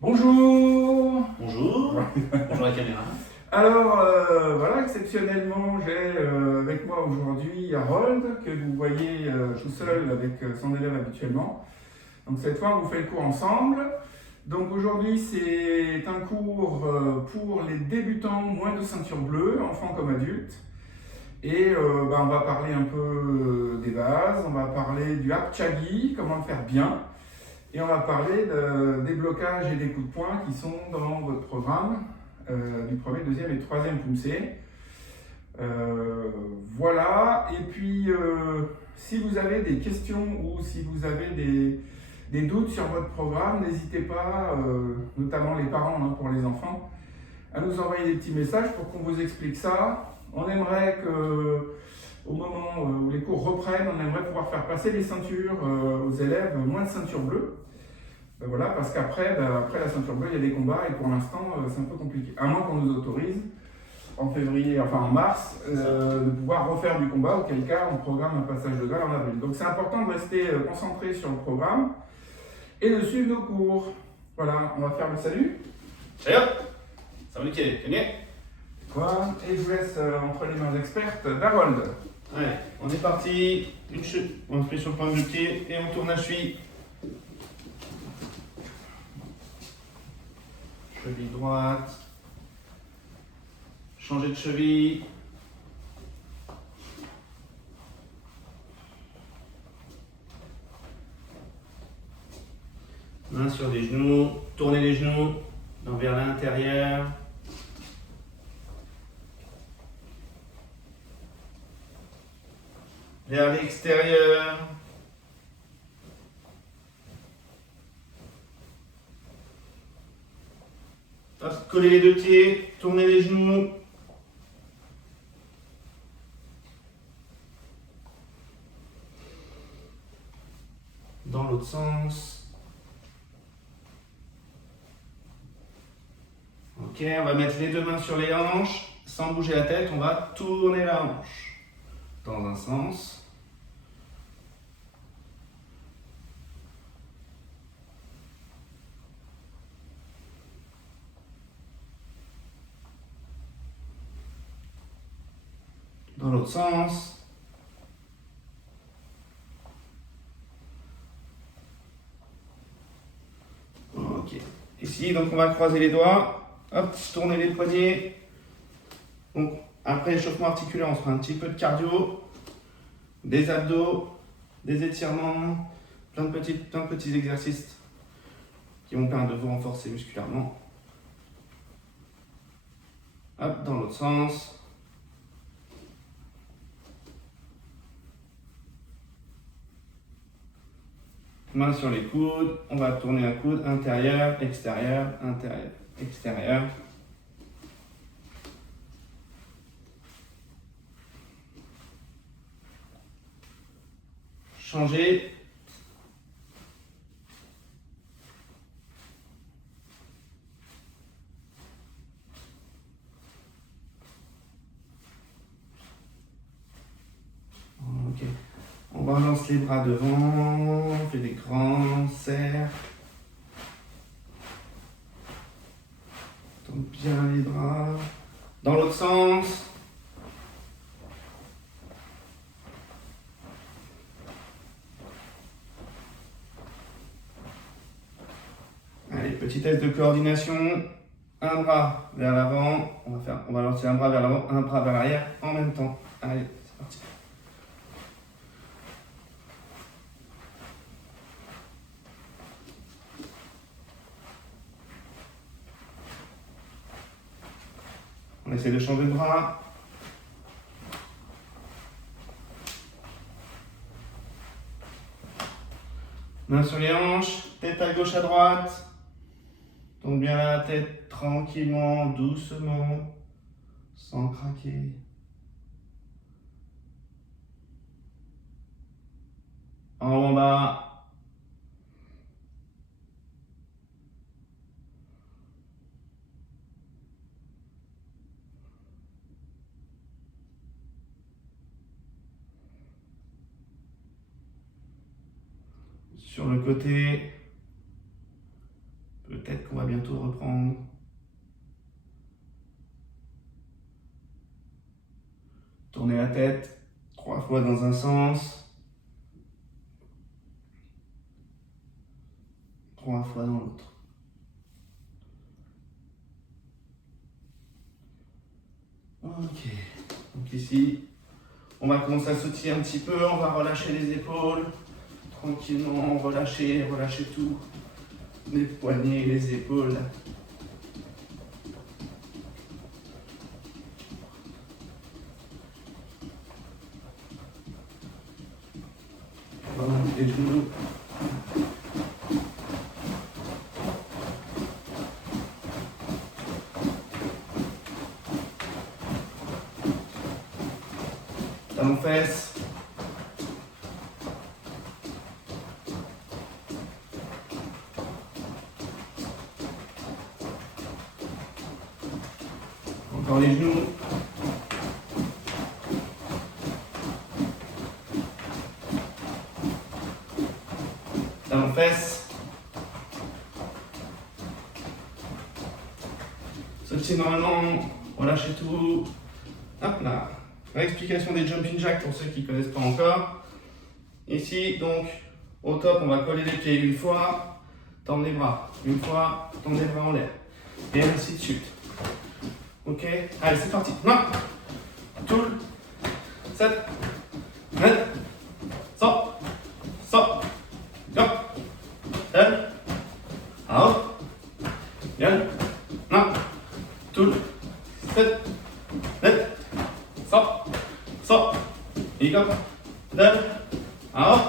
Bonjour. Bonjour. Bonjour la caméra. Alors voilà, exceptionnellement, j'ai avec moi aujourd'hui Harold, que vous voyez tout seul avec son élève habituellement. Donc cette fois, on vous fait le cours ensemble. Donc aujourd'hui, c'est un cours pour les débutants moins de ceinture bleue, enfants comme adultes. Et on va parler un peu des bases, on va parler du Hapchagi, comment le faire bien. Et on va parler des blocages et des coups de poing qui sont dans votre programme du premier, deuxième et troisième Pumse. Voilà, et puis si vous avez des questions ou si vous avez des doutes sur votre programme, n'hésitez pas, notamment les parents pour les enfants, à nous envoyer des petits messages pour qu'on vous explique ça. On aimerait que, au moment où les cours reprennent, on aimerait pouvoir faire passer les ceintures aux élèves moins de ceinture bleue. Voilà, parce qu'après après la ceinture bleue, il y a des combats et pour l'instant, c'est un peu compliqué. À moins qu'on nous autorise en février, enfin en mars, de pouvoir refaire du combat, auquel cas on programme un passage de balle en avril. Donc c'est important de rester concentré sur le programme et de suivre nos cours. Voilà, on va faire le salut. Salut. Salut, Kenny. Quoi. Et je vous laisse entre les mains expertes d'Harold. Ouais, on est parti. On se met sur le point de pied et on tourne à cheville. Cheville droite. Changer de cheville. Main sur les genoux. Tournez les genoux vers l'intérieur. Vers l'extérieur. Hop, collez les deux pieds, tournez les genoux. Dans l'autre sens. Ok, on va mettre les deux mains sur les hanches. Sans bouger la tête, on va tourner la hanche. Dans un sens. Dans l'autre sens. Ok. Ici, donc on va croiser les doigts. Hop, tourner les poignets. Donc, après l'échauffement articulaire, on fera un petit peu de cardio, des abdos, des étirements, plein de petits exercices qui vont permettre de vous renforcer musculairement. Hop, dans l'autre sens. Main sur les coudes, on va tourner un coude intérieur, extérieur, intérieur, extérieur. Changer. Ok. On balance les bras devant, on fait des grands cercles. Tourne bien les bras. Dans l'autre sens. Allez, petit test de coordination. Un bras vers l'avant. On va lancer un bras vers l'avant, un bras vers l'arrière en même temps. Allez, c'est parti. On essaie de changer de bras. Main sur les hanches, tête à gauche à droite. Tourne bien la tête tranquillement, doucement, sans craquer. En haut, en bas. Sur le côté. Peut-être qu'on va bientôt reprendre. Tournez la tête 3 fois dans un sens, 3 fois dans l'autre. Ok, donc ici, on va commencer à sautiller un petit peu, on va relâcher les épaules, tranquillement, relâcher tout, les poignets, les épaules. Les genoux. Talons fesses. Encore les genoux. Talons fesses. Sautez normalement, relâchez tout. Hop là. Explication des jumping jacks pour ceux qui ne connaissent pas encore. Ici, donc, au top, on va coller les pieds une fois, tendre les bras. Une fois, tendre les bras en l'air. Et ainsi de suite. Ok? Allez, c'est parti. 1, 2, 7, 8, sort, sort, go, elle, out, bien, 1, 2, 7, 8, sort, sort, et go, elle, out,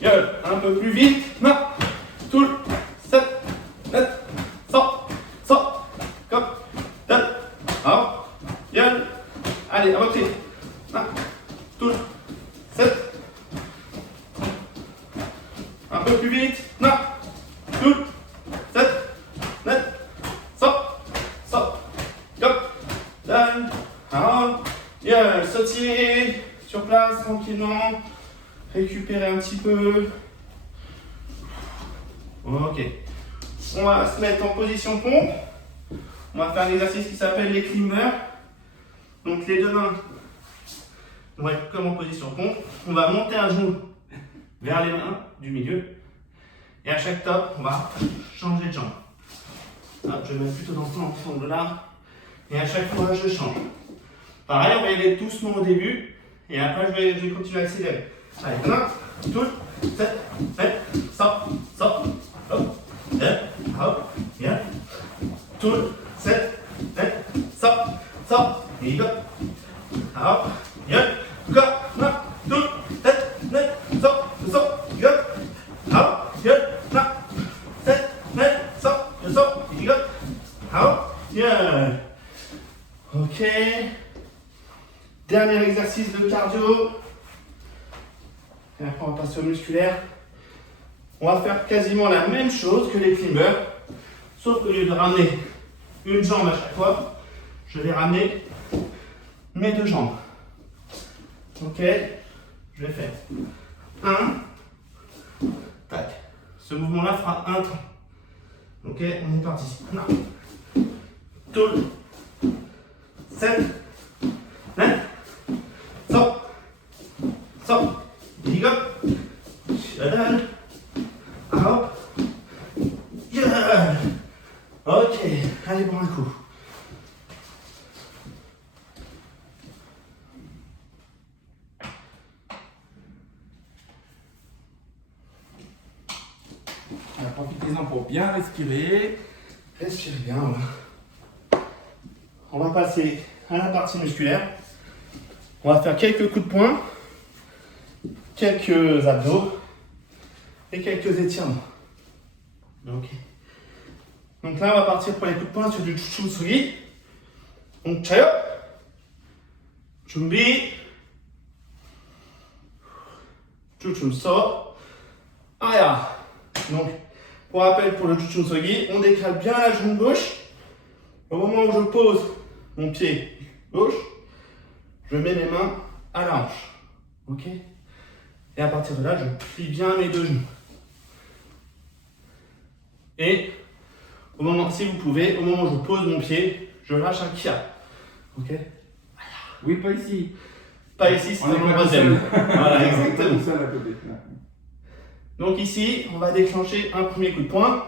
gueule, un peu plus vite, 1, 2, 7, 8, sort, sort, go, elle, out, gueule, allez, à votre rythme, 1, 2, 7, un peu plus vite, 1, 2, 7, 8, sort, sort, go, down, out, gueule, sautiller sur place tranquillement, récupérer un petit peu. Ok, on va se mettre en position pompe. On va faire un exercice qui s'appelle les climbers. Donc les deux mains vont être comme en position pompe. On va monter un genou vers les mains du milieu. Et à chaque top, on va changer de jambe. Hop, je vais mettre plutôt dans ce angle-là. Et à chaque fois, je change. Pareil, on va y aller doucement au début. Et après, je vais continuer à accélérer. Allez, 1, 2, 7, 7, sort, sort, hop, hop, bien. 2, 7, 7, sort, sort, et go. Hop, bien. Go, 1, 2, 7, 8, sort, sort, go. Hop, bien. 1, 7, 8, sort, et go. Hop, bien. Ok. Dernier exercice de cardio. Et après, on va passer au musculaire. On va faire quasiment la même chose que les climbers, sauf qu'au lieu de ramener une jambe à chaque fois, je vais ramener mes deux jambes. Ok, je vais faire 1, tac. Ce mouvement-là fera un temps. Ok, on est parti. 1, 2, 7, 8, sort, sort, et go. Shadal. Hop. Yeah. Ok, allez pour un coup. Profitez-en pour bien respirer. Respirez bien, voilà. On va passer à la partie musculaire. On va faire quelques coups de poing, quelques abdos et quelques étirements. Ok. Donc là, on va partir pour les coups de poing sur du Chuchumsugi. Donc, chayo, chumbi, chuchumso, aya. Donc, pour rappel, pour le Chuchumsugi, on décale bien la jambe gauche. Au moment où je pose mon pied gauche, je mets mes mains à la hanche. Ok? Et à partir de là, je plie bien mes deux genoux. Et Au moment, si vous pouvez, au moment où je pose mon pied, je lâche un kia. Ok? Oui, pas ici. Pas ici, c'est On est dans le pas tout troisième. seul. Voilà, On est exactement. pas tout seul à côté. Donc ici, on va déclencher un premier coup de poing.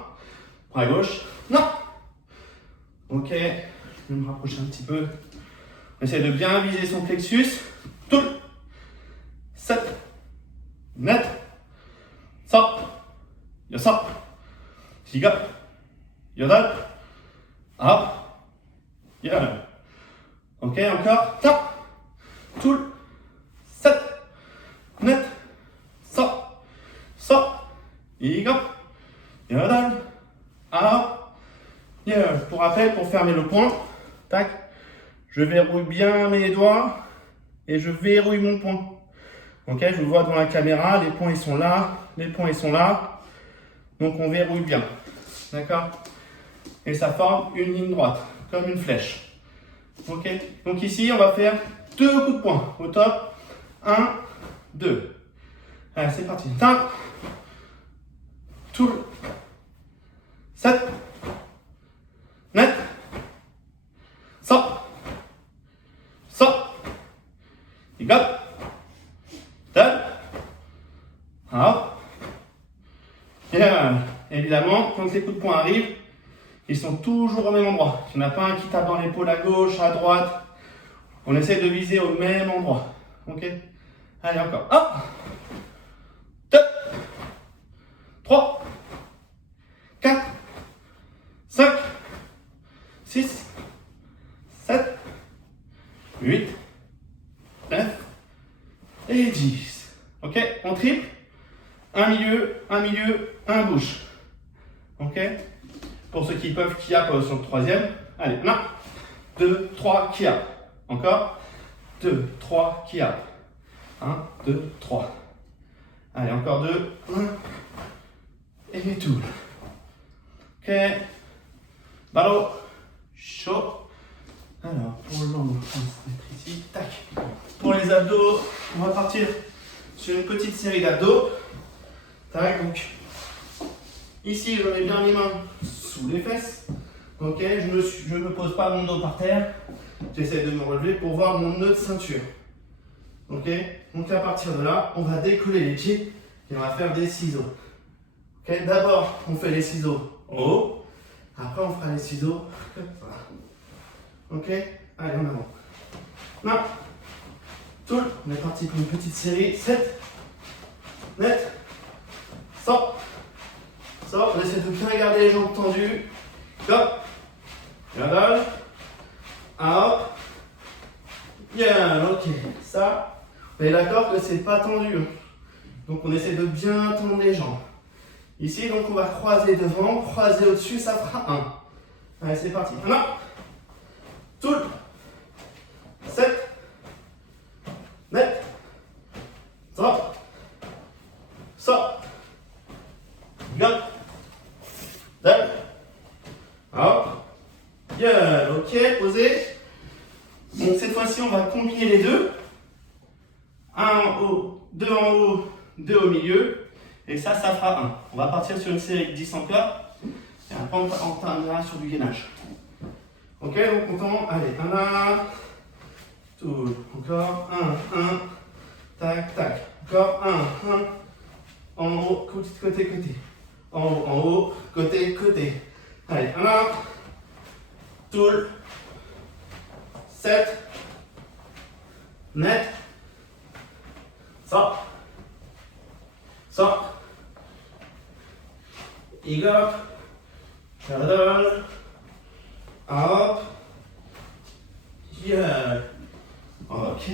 Bras gauche. Non. Ok. Je vais me rapprocher un petit peu. On essaie de bien viser son plexus. Tout. 7. Net. Sort. Yo sort. Giga. Yodal. Hop. Yeah. Ok, encore. Top. Tout. 7. Net. Sort. Sort. Giga. Yodal. Hop. Yeah. Pour rappel, pour fermer le poing, tac, je verrouille bien mes doigts et je verrouille mon poing. Ok, je vous vois dans la caméra, les points ils sont là, les points ils sont là. Donc on verrouille bien. D'accord? Et ça forme une ligne droite, comme une flèche. Ok? Donc ici, on va faire 2 coups de poing au top. 1, 2. Allez, c'est parti. 1, tout. 7. Net. Sort. Sort. Et go. Donne. Hop. Bien. Évidemment, quand les coups de poing arrivent, ils sont toujours au même endroit. Il n'y en a pas un qui tape dans l'épaule à gauche, à droite. On essaie de viser au même endroit. Ok? Allez, encore. Hop. 2. 3. 4. 5. 6. 7. 8. 9. Et 10. Ok? On triple. Un milieu, un bouche. Ok? Pour ceux qui peuvent, kia sur le troisième. Allez, 1, 2, 3, kia. Encore. 2, 3, kia. 1, 2, 3. Allez, encore 2. 1. Et tout. Ok. Ballot. Chaud. Alors, pour l'angle, on va se mettre ici. Tac. Pour les abdos, on va partir sur une petite série d'abdos. Tac, donc. Ici, je mets bien les mains sous les fesses. Ok, je ne pose pas mon dos par terre. J'essaie de me relever pour voir mon nœud de ceinture. Ok, donc à partir de là, on va décoller les pieds et on va faire des ciseaux. Ok, d'abord, on fait les ciseaux en haut. Après, on fera les ciseaux comme ça. Ok, allez, en avant. Non. Tout. On est parti pour une petite série. 7. Net. Sort. Sort. On essaie de bien garder les jambes tendues. Hop. Gadal. Hop. Bien. Ok. Ça, on est d'accord que c'est pas tendu. Donc on essaie de bien tendre les jambes. Ici, donc on va croiser devant, croiser au-dessus, ça fera 1. Allez, c'est parti. 1. Tout. 7. Net. Sort. Sort. Gop. Donne. Hop. Bien. Ok, posez. Donc cette fois-ci, on va combiner les deux. 1 en haut, 2 en haut, 2 au milieu. Et ça fera 1. On va partir sur une série de 10 encore. Et après, on terminera sur du gainage. Ok, donc on tombe. Allez, 1, tout. Encore 1, 1. Tac, tac. Encore 1, 1. En haut, côté, côté. En haut, côté, côté. Allez, 1. Tout. 7. Net. Sort. Sort. Et hop. Pardon. Hop. Yeah. Ok.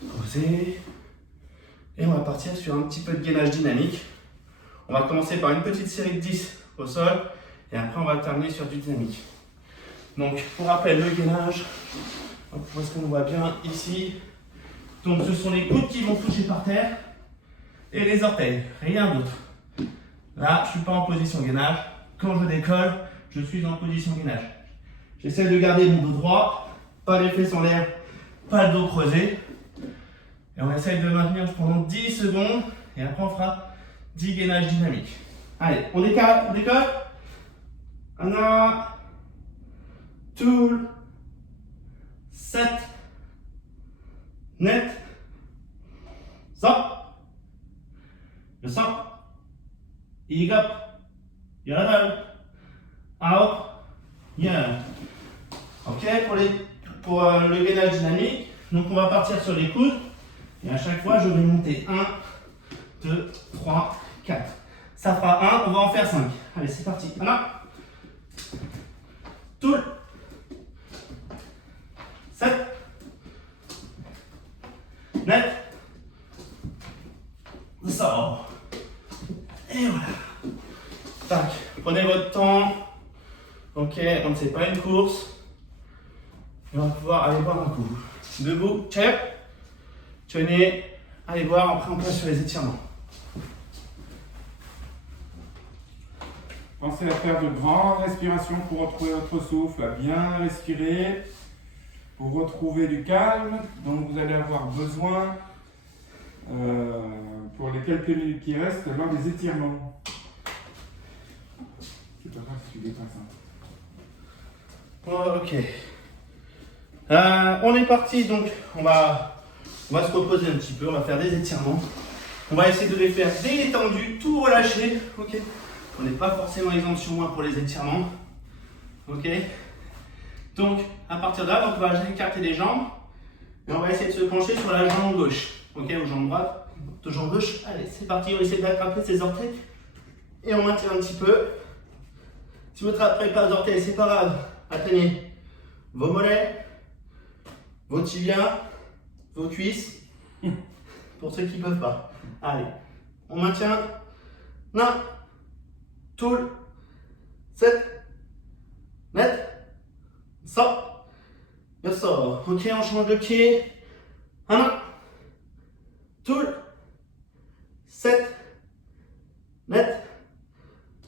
Posez. Et on va partir sur un petit peu de gainage dynamique. On va commencer par une petite série de 10 au sol. Et après, on va terminer sur du dynamique. Donc, pour rappel, le gainage. Où est-ce qu'on voit bien ici? Donc, ce sont les coudes qui vont toucher par terre. Et les orteils. Rien d'autre. Là, je ne suis pas en position gainage. Quand je décolle, je suis en position gainage. J'essaie de garder mon dos droit. Pas les fesses en l'air. Pas le dos creusé. Et on essaye de maintenir pendant 10 secondes. Et après, on fera 10 gainages dynamiques. Allez, on décolle. 하나, 둘, 셋, 넷, 다섯, 여섯, 일곱, 여덟, 아홉, 열. Ok, pour le gainage dynamique, donc on va partir sur les coudes et à chaque fois je vais monter 1, 2, 3, 4. Ça fera 1, on va en faire 5. Allez, c'est parti. 1, toul, 7, net, sort. Et voilà. Tac, prenez votre temps. Ok, donc c'est pas une course. Et on va pouvoir aller boire un coup. Debout, check. Tenez, allez voir, après on passe sur les étirements. Pensez à faire de grandes respirations pour retrouver votre souffle, à bien respirer, pour retrouver du calme dont vous allez avoir besoin pour les quelques minutes qui restent lors des étirements. C'est pas grave si tu dépasses. Ok. On est parti, donc on va se reposer un petit peu, on va faire des étirements. On va essayer de les faire détendus, tout relâcher. Ok. On n'est pas forcément exempt sur moi pour les étirements. Ok. Donc à partir de là, donc, on va écarter les jambes et on va essayer de se pencher sur la jambe gauche. Ok, aux jambes droites, aux jambes gauche. Allez, c'est parti, on essaie d'attraper ses orteils et on maintient un petit peu. Si vous ne attrapez pas les orteils, c'est pas grave. Atteignez vos mollets, vos tibias, vos cuisses, pour ceux qui ne peuvent pas. Allez, on maintient. 1, toul, 7, net, sort, et sort. Ok, on change de pied. 1, toul, 7, net,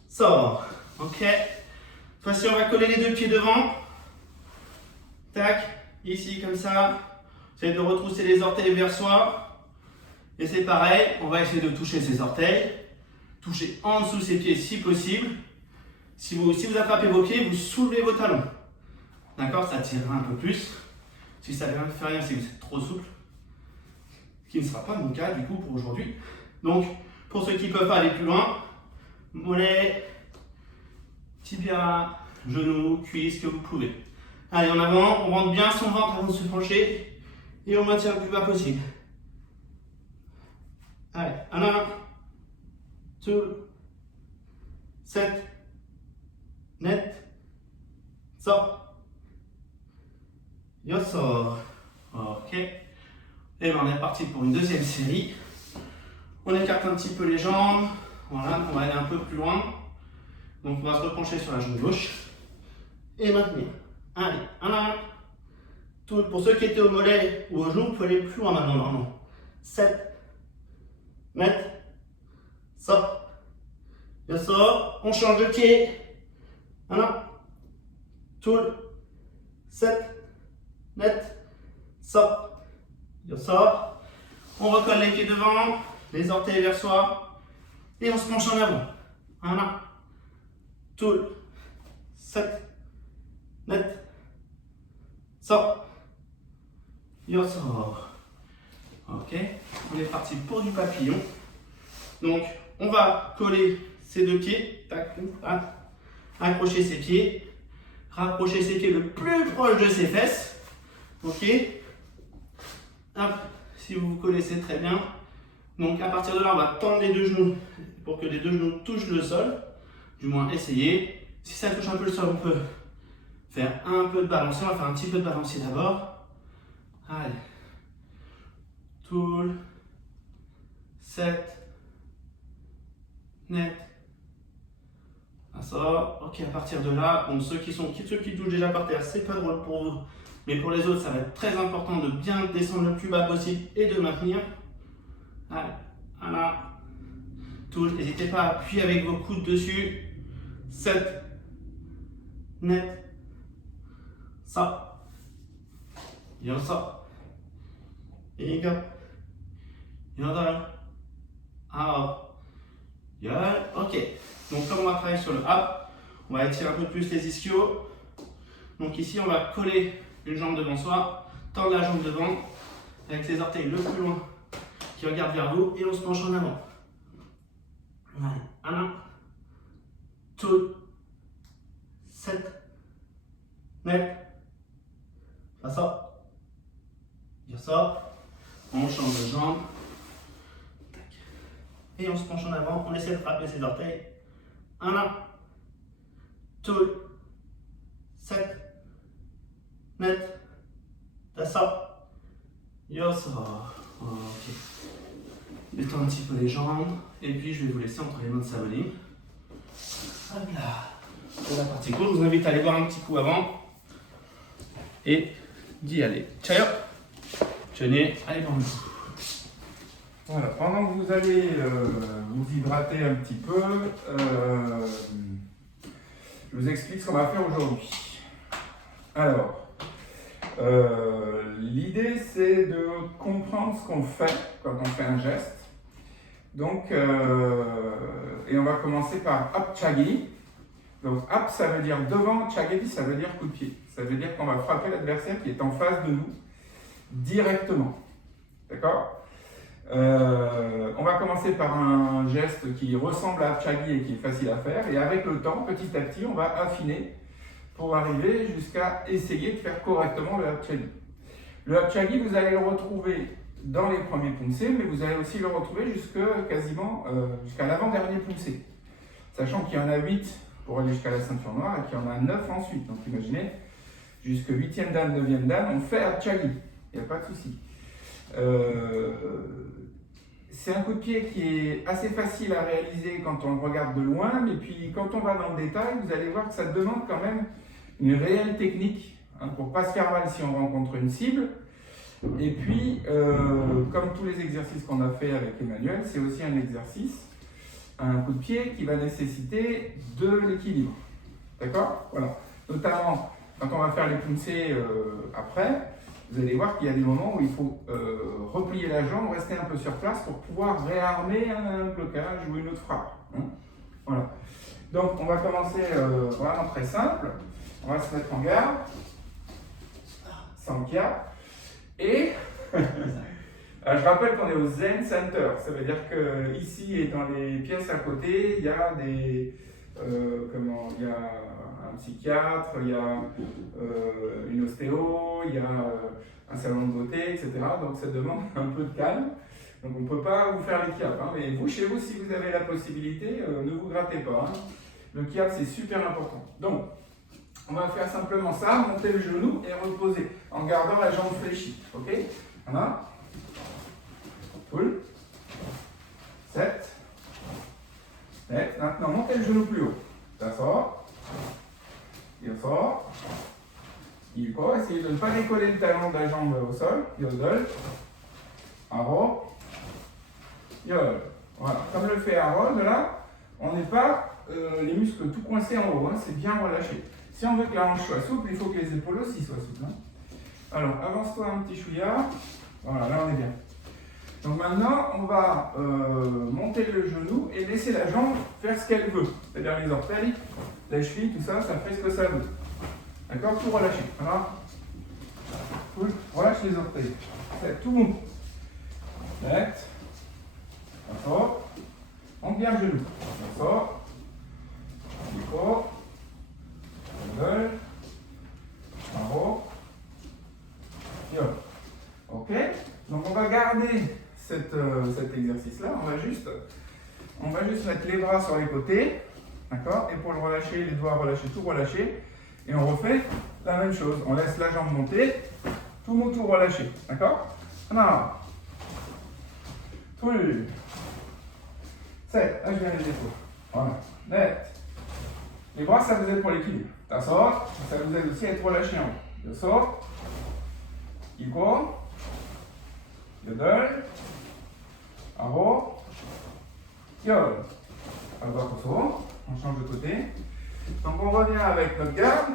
sort. Ok, cette fois-ci on va coller les deux pieds devant. Tac, ici comme ça. Essayez de retrousser les orteils vers soi. Et c'est pareil, on va essayer de toucher ses orteils. Toucher en dessous ses pieds si possible. Si vous attrapez vos pieds, vous soulevez vos talons. D'accord, ça tirera un peu plus. Si ça ne fait rien, c'est que vous êtes trop souple. Ce qui ne sera pas mon cas du coup pour aujourd'hui. Donc, pour ceux qui ne peuvent pas aller plus loin, mollets, tibia, genoux, cuisses, que vous pouvez. Allez, en avant, on rentre bien son ventre avant de se pencher et on maintient le plus bas possible. Allez, 1, 2, 7, net, sort, yo sort. Ok. Et ben on est parti pour une deuxième série. On écarte un petit peu les jambes. Voilà, on va aller un peu plus loin. Donc on va se repencher sur la jambe gauche et maintenir. Allez, 1, tout. Pour ceux qui étaient au mollet ou au genou, vous pouvez aller plus loin maintenant, normalement. 7, net, sort, je sors, on change de pied. 1, tout, 7, net, sort, je sors. On recolle les pieds devant, les orteils vers soi et on se penche en avant. 1, tout, 7, net, sort, yo sort. Ok, on est parti pour du papillon. Donc, on va coller ses deux pieds, tac, tac, accrocher ses pieds, rapprocher ses pieds le plus proche de ses fesses. Ok, hop, si vous vous connaissez très bien. Donc, à partir de là, on va tendre les deux genoux pour que les deux genoux touchent le sol. Du moins, essayez. Si ça touche un peu le sol, on peut faire un peu de balancier. On va faire un petit peu de balancier d'abord. Allez. Toul. 7. Net. Ça. Ok, à partir de là, bon, ceux qui touchent déjà par terre, c'est pas drôle pour vous. Mais pour les autres, ça va être très important de bien descendre le plus bas possible et de maintenir. Allez. Voilà. Toul. N'hésitez pas à appuyer avec vos coudes dessus. 7. Net. Ça. Et ça. Et go. Ok. Donc comme on va travailler sur le up, On va étirer un peu plus les ischios. Donc ici, on va coller une jambe devant soi, tendre la jambe devant, avec les orteils le plus loin qui regardent vers vous, et on se penche en avant. Allez, 1, 2, 7, 9, là ça, dire ça, on change de jambe, et on se penche en avant, on essaie de frapper ses orteils. 1, 2, 7, 9, là ça, yo ça, ok. Détends un petit peu les jambes, et puis je vais vous laisser entre les mains de Sabrine. Hop là. Pour la partie courte, je vous invite à aller boire un petit coup avant et d'y aller. Ciao. Tenez, allez boire un coup. Voilà, pendant que vous allez vous hydrater un petit peu, je vous explique ce qu'on va faire aujourd'hui. Alors, l'idée c'est de comprendre ce qu'on fait quand on fait un geste. Donc, et on va commencer par Up Chagi. Donc Up ça veut dire devant, Chagi ça veut dire coup de pied. Ça veut dire qu'on va frapper l'adversaire qui est en face de nous directement. D'accord ? On va commencer par un geste qui ressemble à Up Chagi et qui est facile à faire. Et avec le temps, petit à petit, on va affiner pour arriver jusqu'à essayer de faire correctement le Up Chagi. Le Up Chagi, vous allez le retrouver dans les premiers poussés, mais vous allez aussi le retrouver jusqu'à l'avant-dernier poussé. Sachant qu'il y en a 8 pour aller jusqu'à la ceinture noire et qu'il y en a 9 ensuite. Donc imaginez, jusqu'au 8e dan, 9e dan, on fait Up Chagi. Il n'y a pas de souci. C'est un coup de pied qui est assez facile à réaliser quand on le regarde de loin, mais puis quand on va dans le détail, vous allez voir que ça demande quand même une réelle technique pour ne pas se faire mal si on rencontre une cible. Et puis, comme tous les exercices qu'on a fait avec Emmanuel, c'est aussi un exercice, un coup de pied qui va nécessiter de l'équilibre. D'accord ? Voilà. Notamment, quand on va faire les poussées après, vous allez voir qu'il y a des moments où il faut replier la jambe, rester un peu sur place pour pouvoir réarmer un blocage ou une autre frappe. Hein ? Voilà. Donc, on va commencer vraiment très simple. On va se mettre en garde, Sankhya. Et je rappelle qu'on est au Zen Center, ça veut dire que ici et dans les pièces à côté, il y a il y a un psychiatre, il y a une ostéo, il y a un salon de beauté, etc. Donc ça demande un peu de calme. Donc on ne peut pas vous faire les kiap, hein. Mais vous, chez vous, si vous avez la possibilité, ne vous grattez pas. Hein. Le kiap, c'est super important. Donc, on va faire simplement ça, monter le genou et reposer en gardant la jambe fléchie. Ok ? Voilà. Cool. 7. 7. Maintenant, montez le genou plus haut. Ça sort. Il sort. Il faut essayer de ne pas décoller le talon de la jambe au sol. Yodel. Harold. Yodel. Voilà. Comme le fait Harold, là, on n'est pas les muscles tout coincés en haut. Hein, c'est bien relâché. Si on veut que la hanche soit souple, il faut que les épaules aussi soient souples. Hein. Alors, avance-toi un petit chouïa. Voilà, là on est bien. Donc maintenant, on va monter le genou et laisser la jambe faire ce qu'elle veut. C'est-à-dire les orteils, les chevilles, tout ça, ça fait ce que ça veut. D'accord ? Tout relâcher. Voilà. Cool. Relâche les orteils. C'est tout bon. Net. Ça sort. Monte bien le genou. Ça sort. Micro. Gueule. En haut. Yo. Ok. Donc on va garder cet exercice-là. On va juste mettre les bras sur les côtés. D'accord ? Et pour le relâcher, les doigts relâchés, tout relâché. Et on refait la même chose. On laisse la jambe monter. Tout relâché. D'accord ? Non. Tout. 7. Là, je viens les épaules. Voilà. Net. Les bras, ça vous aide pour l'équilibre. Ça sort. Ça vous aide aussi à être relâché en haut. Je sors. Il court. Yodel. En haut. Yodel. On change de côté. Donc on revient avec notre garde.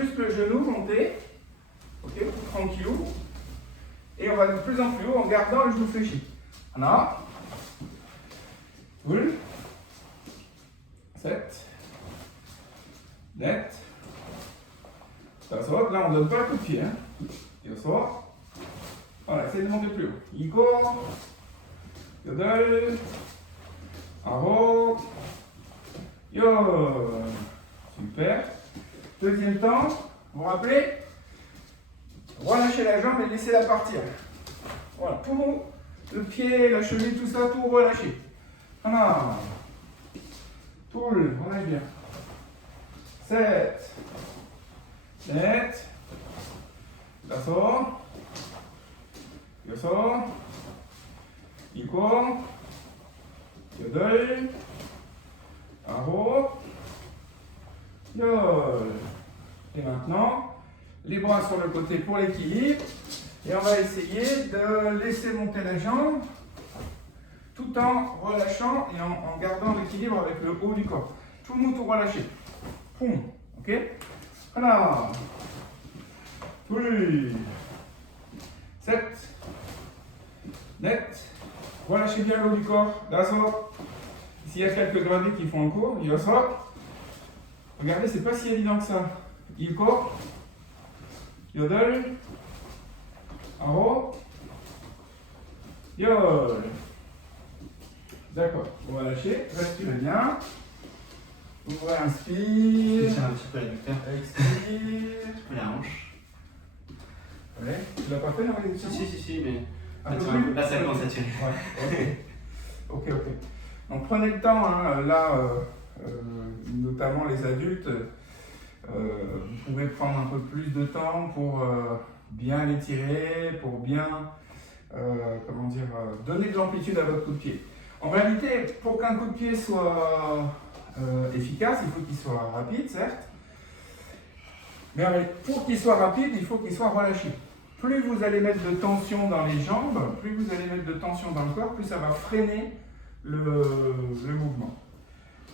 Juste le genou monté. Ok, tout tranquillou. Et on va de plus en plus haut en gardant le genou fléchi. Voilà. Cool. 7. Net. Ça sort. Là, on ne donne pas un coup de pied. Hein. Il sort. Voilà, essayez de monter plus haut. Iko. Yodel. Aro. Yo. Super. Deuxième temps, vous vous rappelez, relâchez la jambe et laissez-la partir. Voilà, tout le pied, la cheville, tout ça, tout relâchez. Voilà. Tout le, relâche bien. 7. Net. La sort. Le sort. Iko. Yodel. Aro. Yol. Et maintenant, les bras sur le côté pour l'équilibre. Et on va essayer de laisser monter la jambe tout en relâchant et en gardant l'équilibre avec le haut du corps. Tout le monde tout relâché. Poum. Ok. Voilà. Oui. 7. Net. Relâchez bien le haut du corps. Là, sort. S'il y a quelques gradés qui font un cours, il sort. Regardez, c'est pas si évident que ça. Iko, Yodel, Aro, Yol. D'accord, on va lâcher, respirez bien. Ouvrez, inspire. Tiens un petit peu l'adducteur. Expire. La hanche. Ouais. Tu l'as pas fait dans les émissions? Si, mais. Un peu plus. Là, ça commence à tirer. Ouais, ok. Donc prenez le temps, hein, là. Notamment les adultes, vous pouvez prendre un peu plus de temps pour bien l'étirer, pour bien donner de l'amplitude à votre coup de pied. En réalité, pour qu'un coup de pied soit efficace, il faut qu'il soit rapide, certes, mais pour qu'il soit rapide, il faut qu'il soit relâché. Plus vous allez mettre de tension dans les jambes, plus vous allez mettre de tension dans le corps, plus ça va freiner le mouvement.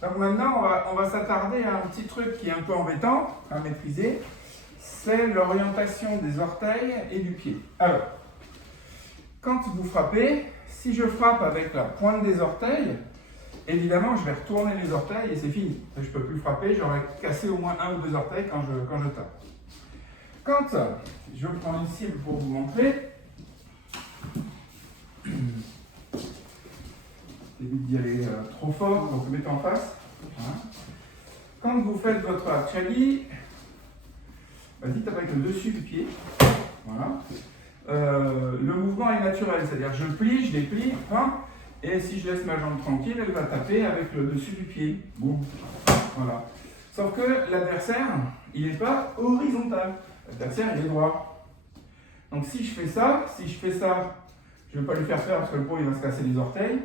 Donc maintenant, on va s'attarder à un petit truc qui est un peu embêtant à maîtriser, c'est l'orientation des orteils et du pied. Alors, quand vous frappez, si je frappe avec la pointe des orteils, évidemment, je vais retourner les orteils et c'est fini. Je ne peux plus frapper, j'aurais cassé au moins un ou deux orteils quand je tape. Quand je prends une cible pour vous montrer, évite d'y aller trop fort, donc mettez en face. Voilà. Quand vous faites votre chali, vas-y, tape avec le dessus du pied. Voilà. Le mouvement est naturel, c'est-à-dire je plie, je déplie, hein, et si je laisse ma jambe tranquille, elle va taper avec le dessus du pied. Boum. Voilà. Sauf que l'adversaire, il n'est pas horizontal. L'adversaire, il est droit. Donc si je fais ça, je ne vais pas lui faire peur parce que le pot il va se casser les orteils.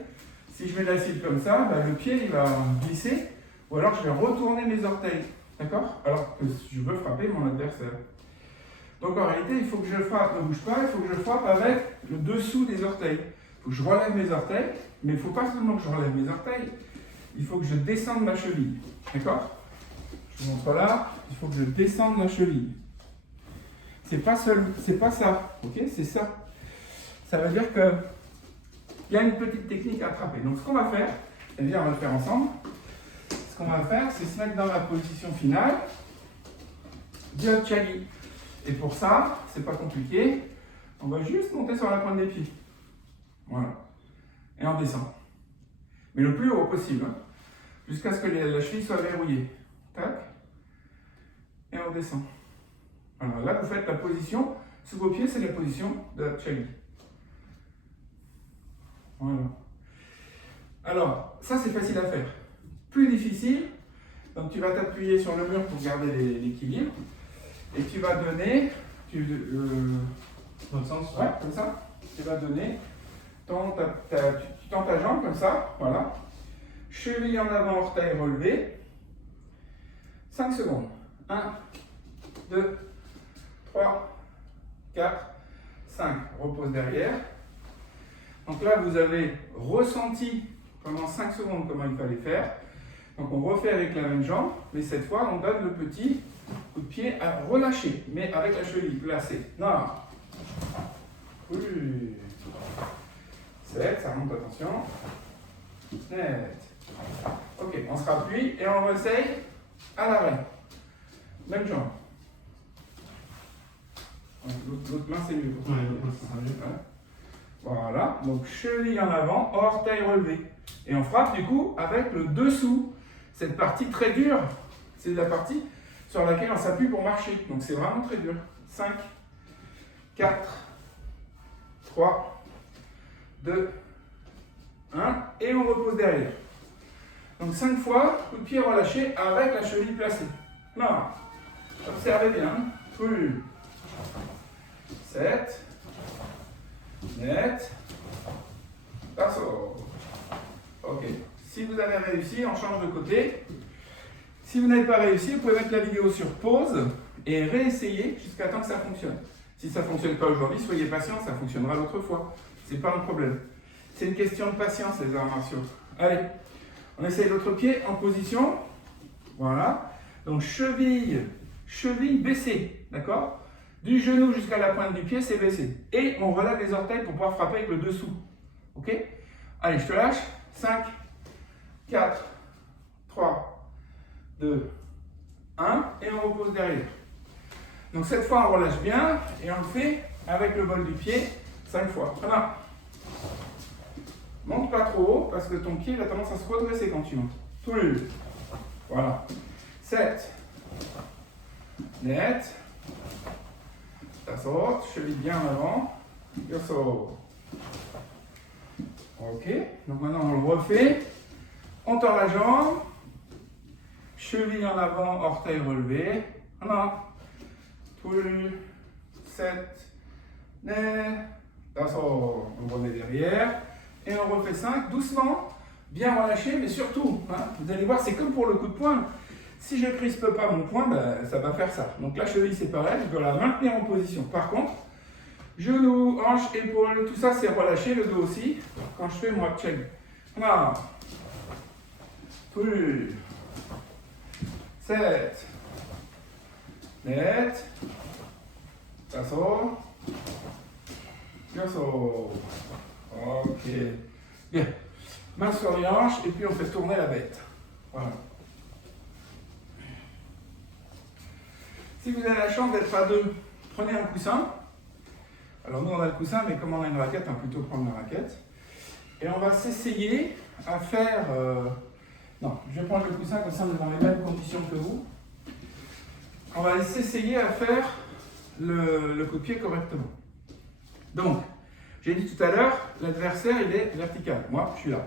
Si je mets la cible comme ça, le pied il va glisser, ou alors je vais retourner mes orteils. D'accord? Alors que je veux frapper mon adversaire. Donc en réalité, il faut que je frappe, ne bouge pas, il faut que je frappe avec le dessous des orteils. Il faut que je relève mes orteils, mais il ne faut pas seulement que je relève mes orteils, il faut que je descende ma cheville. D'accord? Je vous montre là, il faut que je descende la cheville. C'est pas ça, ok? C'est ça. Ça veut dire que il y a une petite technique à attraper. Donc ce qu'on va faire, et bien on va le faire ensemble. Ce qu'on va faire, c'est se mettre dans la position finale du chali. Et pour ça, c'est pas compliqué. On va juste monter sur la pointe des pieds. Voilà. Et on descend. Mais le plus haut possible. Hein, jusqu'à ce que la cheville soit verrouillée. Tac. Et on descend. Voilà. Là, vous faites la position. Sous vos pieds, c'est la position de chali. Voilà. Alors, ça c'est facile à faire. Plus difficile, donc tu vas t'appuyer sur le mur pour garder l'équilibre. Et tu vas donner, dans le sens, ouais, comme ça, tu vas donner, tu tends ta jambe comme ça, voilà. Cheville en avant, orteil relevé. 5 secondes. 1, 2, 3, 4, 5. Repose derrière. Donc là, vous avez ressenti pendant 5 secondes comment il fallait faire. Donc on refait avec la même jambe, mais cette fois, on donne le petit coup de pied à relâcher, mais avec la cheville placée. Non. Oui. 7, ça remonte, attention. Net. Ok, on se rappuie et on réessaye à l'arrêt. Même jambe. L'autre main c'est mieux. Ouais, l'autre main, ça sera mieux. Ouais. Voilà, donc cheville en avant, orteil relevé. Et on frappe du coup avec le dessous. Cette partie très dure, c'est la partie sur laquelle on s'appuie pour marcher. Donc c'est vraiment très dur. 5, 4, 3, 2, 1. Et on repose derrière. Donc 5 fois, coup de pied relâché avec la cheville placée. Non, observez bien. 7, net, passo. Ok. Si vous avez réussi, on change de côté. Si vous n'avez pas réussi, vous pouvez mettre la vidéo sur pause et réessayer jusqu'à temps que ça fonctionne. Si ça ne fonctionne pas aujourd'hui, soyez patient, ça fonctionnera l'autre fois. C'est pas un problème. C'est une question de patience, les arts martiaux. Allez, on essaye l'autre pied en position. Voilà. Donc cheville baissée, d'accord? Du genou jusqu'à la pointe du pied, c'est baissé. Et on relève les orteils pour pouvoir frapper avec le dessous. Ok? Allez, je te lâche. 5, 4, 3, 2, 1. Et on repose derrière. Donc cette fois, on relâche bien et on le fait avec le bol du pied 5 fois. Voilà. Monte pas trop haut parce que ton pied il a tendance à se redresser quand tu montes. Tout le long. Voilà. 7. Net. Ça sort. Cheville bien en avant. Ça sort. Ok. Donc maintenant on le refait. On tord la jambe. Cheville en avant, orteil relevé. Voilà. Tout le long. 7. Net. Ça sort. On remet derrière. Et on refait 5, doucement, bien relâché, mais surtout, hein, vous allez voir, c'est comme pour le coup de poing. Si je ne crispe pas mon poing, ben, ça va faire ça. Donc la cheville, c'est pareil, je dois la maintenir en position. Par contre, genoux, hanches, épaules, tout ça, c'est relâché, le dos aussi, quand je fais mon up check. Voilà. Plus. 7. Net. Ça sort. Ça sort. Ok. Bien. Main sur les hanches et puis on fait tourner la bête. Voilà. Si vous avez la chance d'être à deux, prenez un coussin. Alors nous on a le coussin, mais comme on a une raquette, on va plutôt prendre la raquette. Et on va s'essayer à faire... Non, je vais prendre le coussin comme ça on est dans les mêmes conditions que vous. On va s'essayer à faire le coup de pied correctement. Donc, j'ai dit tout à l'heure, l'adversaire il est vertical. Moi, je suis là.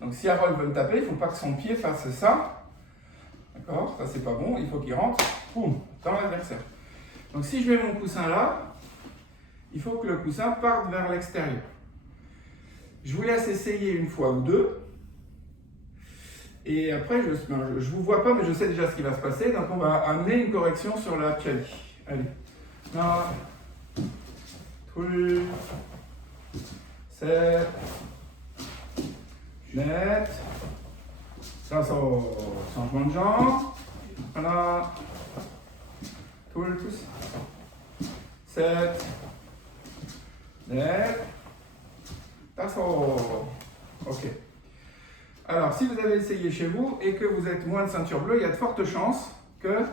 Donc si Harold veut me taper, il ne faut pas que son pied fasse ça. D'accord? Ça, c'est pas bon. Il faut qu'il rentre, boum, dans l'adversaire. Donc si je mets mon coussin là, il faut que le coussin parte vers l'extérieur. Je vous laisse essayer une fois ou deux. Et après, je ne vous vois pas, mais je sais déjà ce qui va se passer. Donc on va amener une correction sur la chali. Allez. Là. 3, 7, net, ça sort, changement de jambe, voilà, tout le pouce, 7, net, ça sort, ok. Alors, si vous avez essayé chez vous et que vous êtes moins de ceinture bleue, il y a de fortes chances que,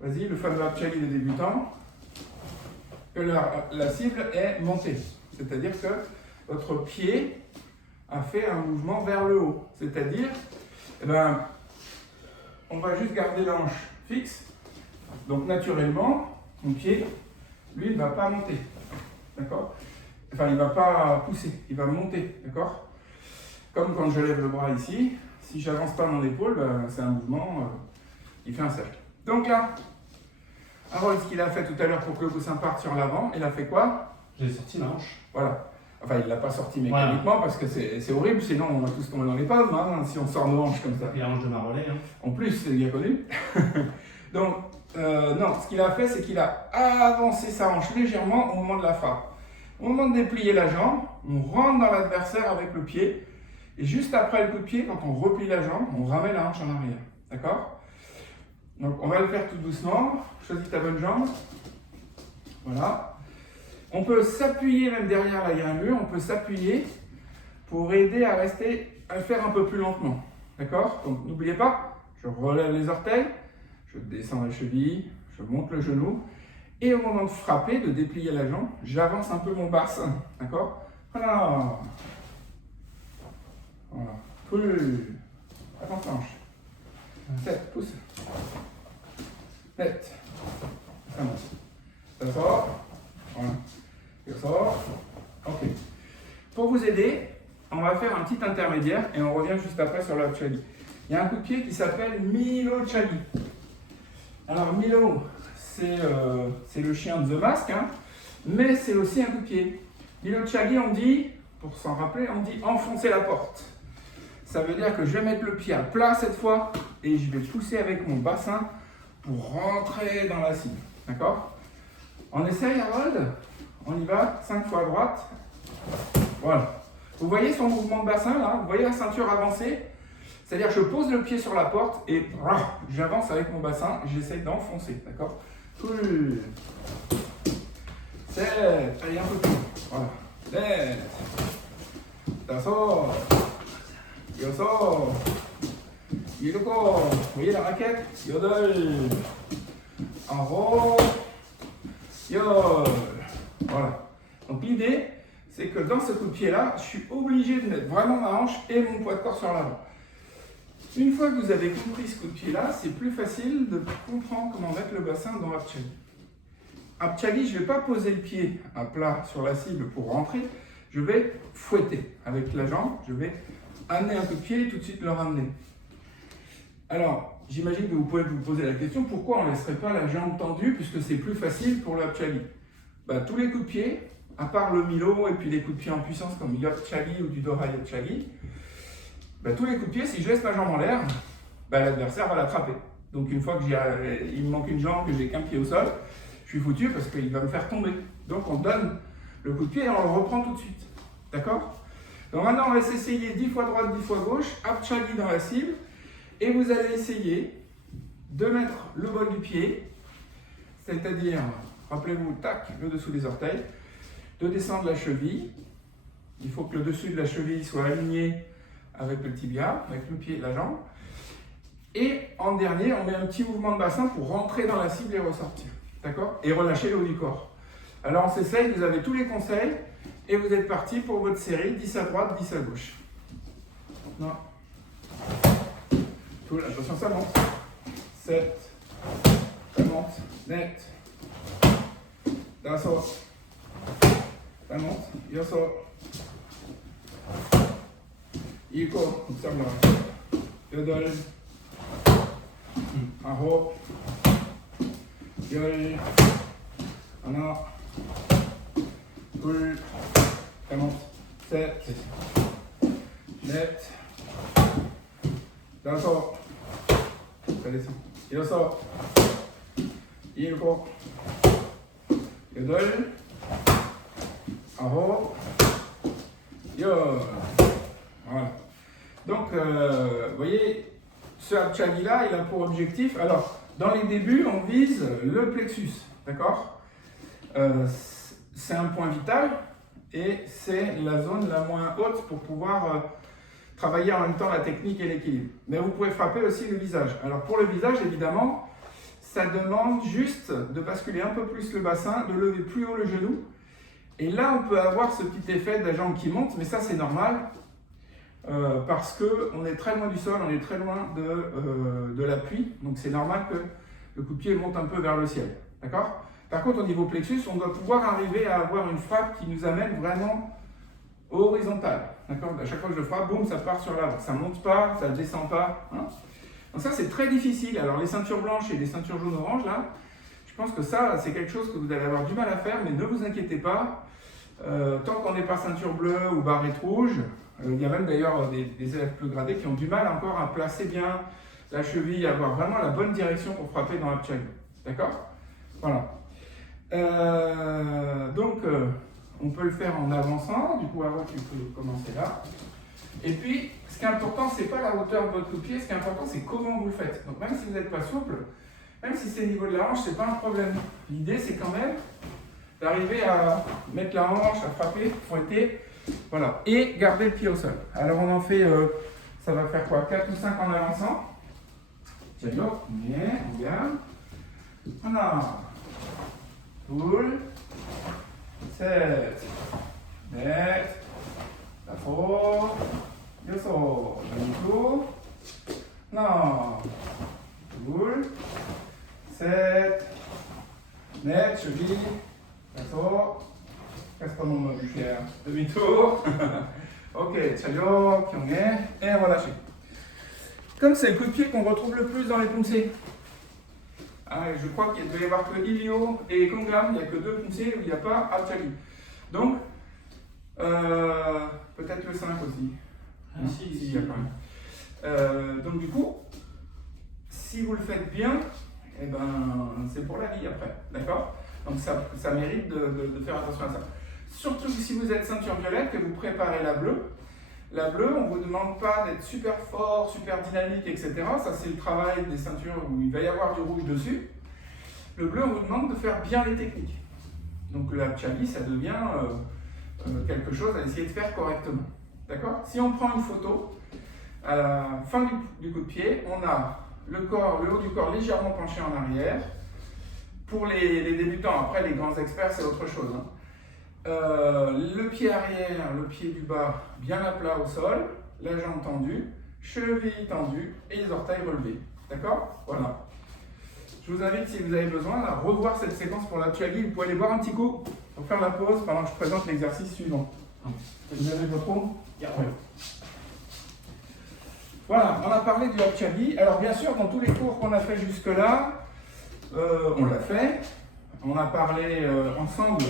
vas-y, le fameux up-chali des débutants, que la cible est montée. C'est-à-dire que votre pied a fait un mouvement vers le haut. C'est-à-dire, eh ben, on va juste garder l'hanche fixe. Donc naturellement, mon pied, lui, il ne va pas monter. D'accord? Enfin, il ne va pas pousser, il va monter. D'accord? Comme quand je lève le bras ici, si je n'avance pas mon épaule, ben, c'est un mouvement qui fait un cercle. Donc là, Harold, ce qu'il a fait tout à l'heure pour que le coussin parte sur l'avant, il a fait quoi? J'ai sorti la hanche. Voilà. Enfin, il ne l'a pas sorti mécaniquement parce que c'est horrible, sinon on va tous tomber dans les pommes, hein, si on sort nos hanches comme ça. Et la hanche de Marollet. Hein. En plus, c'est bien connu. Donc, non, ce qu'il a fait, c'est qu'il a avancé sa hanche légèrement au moment de la frappe. Au moment de déplier la jambe, on rentre dans l'adversaire avec le pied. Et juste après le coup de pied, quand on replie la jambe, on ramène la hanche en arrière. D'accord? Donc on va le faire tout doucement. Choisis ta bonne jambe. Voilà. On peut s'appuyer même derrière la gramure, on peut s'appuyer pour aider à rester, à le faire un peu plus lentement. D'accord? Donc n'oubliez pas, je relève les orteils, je descends la cheville, je monte le genou. Et au moment de frapper, de déplier la jambe, j'avance un peu mon bassin. D'accord? Voilà. Voilà. Cool. Avance hanche. Tête, pousse. Tête. Ça monte. Ça sort. Voilà. Ça sort. Ok. Pour vous aider, on va faire un petit intermédiaire et on revient juste après sur le Chali. Il y a un coup de pied qui s'appelle Milo Chali. Alors Milo, c'est le chien de The Mask, hein, mais c'est aussi un coup de pied. Milo Chali, on dit, pour s'en rappeler, on dit enfoncer la porte. Ça veut dire que je vais mettre le pied à plat cette fois et je vais pousser avec mon bassin pour rentrer dans la cible. D'accord? On essaye, Harold? On y va, 5 fois à droite. Voilà. Vous voyez son mouvement de bassin là? Vous voyez la ceinture avancée? C'est-à-dire que je pose le pied sur la porte et j'avance avec mon bassin et j'essaye d'enfoncer. D'accord? Cool. 7. Allez, un peu plus. Voilà. 7. Ça sort. Yoso. Yoko. Vous voyez la raquette? Yodel. En haut. Yodel. Voilà. Donc l'idée, c'est que dans ce coup de pied-là, je suis obligé de mettre vraiment ma hanche et mon poids de corps sur l'avant. Une fois que vous avez compris ce coup de pied-là, c'est plus facile de comprendre comment mettre le bassin dans Apchali. Apchali, je ne vais pas poser le pied à plat sur la cible pour rentrer, je vais fouetter avec la jambe, je vais amener un coup de pied et tout de suite le ramener. Alors, j'imagine que vous pouvez vous poser la question, pourquoi on ne laisserait pas la jambe tendue puisque c'est plus facile pour le Apchali? Tous les coups de pied, à part le Milo et puis les coups de pied en puissance comme Yop-Chali ou du Doha Yop-Chali, tous les coups de pied, si je laisse ma jambe en l'air, l'adversaire va l'attraper. Donc une fois que il me manque une jambe, que j'ai qu'un pied au sol, je suis foutu parce qu'il va me faire tomber. Donc on donne le coup de pied et on le reprend tout de suite. D'accord? Donc maintenant on va s'essayer 10 fois droite, 10 fois gauche, Apchali dans la cible, et vous allez essayer de mettre le bol du pied, c'est-à-dire, rappelez-vous, tac, le dessous des orteils, de descendre la cheville. Il faut que le dessus de la cheville soit aligné avec le tibia, avec le pied et la jambe. Et en dernier, on met un petit mouvement de bassin pour rentrer dans la cible et ressortir. D'accord? Et relâcher le haut du corps. Alors on s'essaye, vous avez tous les conseils et vous êtes parti pour votre série 10 à droite, 10 à gauche. Non. Attention, ça monte. 7. Ça monte. Net. Ça sort. Ça monte. Il sort. Iko, observe la Yodel. Aho. Yol. Ana. Cool. Ça monte. 7. Net. Ça sort. Ça descend. Il sort. Iko. Yodel. Aho. Yol. Voilà. Donc, vous voyez, ce Apchali-là, il a pour objectif, alors, dans les débuts, on vise le plexus, d'accord? C'est un point vital et c'est la zone la moins haute pour pouvoir travailler en même temps la technique et l'équilibre. Mais vous pouvez frapper aussi le visage. Alors, pour le visage, évidemment, ça demande juste de basculer un peu plus le bassin, de lever plus haut le genou. Et là, on peut avoir ce petit effet de la jambe qui monte, mais ça, c'est normal. Parce qu'on est très loin du sol, on est très loin de l'appui, donc c'est normal que le coup de pied monte un peu vers le ciel. D'accord? Par contre, au niveau plexus, on doit pouvoir arriver à avoir une frappe qui nous amène vraiment horizontale. D'accord? À chaque fois que je frappe, boum, ça part sur l'avant. Ça ne monte pas, ça ne descend pas. Hein? Donc ça, c'est très difficile. Alors les ceintures blanches et les ceintures jaune-orange, là, je pense que ça, c'est quelque chose que vous allez avoir du mal à faire, mais ne vous inquiétez pas. Tant qu'on n'est pas ceinture bleue ou barrette rouge, il y a même d'ailleurs des élèves plus gradés qui ont du mal encore à placer bien la cheville, à avoir vraiment la bonne direction pour frapper dans l'Apchali. D'accord? Voilà. Donc, on peut le faire en avançant. Du coup, avant, tu peux commencer là. Et puis, ce qui est important, ce n'est pas la hauteur de votre coup de pied. Ce qui est important, c'est comment vous le faites. Donc, même si vous n'êtes pas souple, même si c'est au niveau de la hanche, ce n'est pas un problème. L'idée, c'est quand même d'arriver à mettre la hanche, à frapper, fouetter. Voilà, et garder le pied au sol. Alors on en fait, ça va faire quoi, 4 ou 5 en avançant. Chariot, bien, on regarde. Voilà. Cool. 7, 8, 9, 6, 7, cool. 7, 8, cheville, 8, qu'est-ce qu'on a dû faire? Demi-tour. Ok, chariot, kyongé, et relâché. Comme c'est le coup de pied qu'on retrouve le plus dans les poussées. Ah, je crois qu'il doit y avoir que Ilio et Kongham, il n'y a que 2 poussées où il n'y a pas Apchali. Donc, peut-être le 5 aussi. Ah, Non, si, il y a quand même. Donc du coup, si vous le faites bien, eh ben, c'est pour la vie après, d'accord? Donc ça mérite de faire attention à ça. Surtout si vous êtes ceinture violette, que vous préparez la bleue. La bleue, on ne vous demande pas d'être super fort, super dynamique, etc. Ça, c'est le travail des ceintures où il va y avoir du rouge dessus. Le bleu, on vous demande de faire bien les techniques. Donc la Chali, ça devient quelque chose à essayer de faire correctement. D'accord? Si on prend une photo, à la fin du coup de pied, on a le haut du corps légèrement penché en arrière. Pour les débutants, après les grands experts, c'est autre chose. Hein. Le pied arrière, le pied du bas bien à plat au sol, la jambe tendue, cheville tendue et les orteils relevés. D'accord? Voilà. Je vous invite, si vous avez besoin, à revoir cette séquence pour la Chali. Vous pouvez aller boire un petit coup pour faire la pause pendant que je présente l'exercice suivant. Vous avez votre eau? Oui. Voilà, on a parlé du Chali. Alors bien sûr, dans tous les cours qu'on a fait jusque-là, on l'a fait. On a parlé ensemble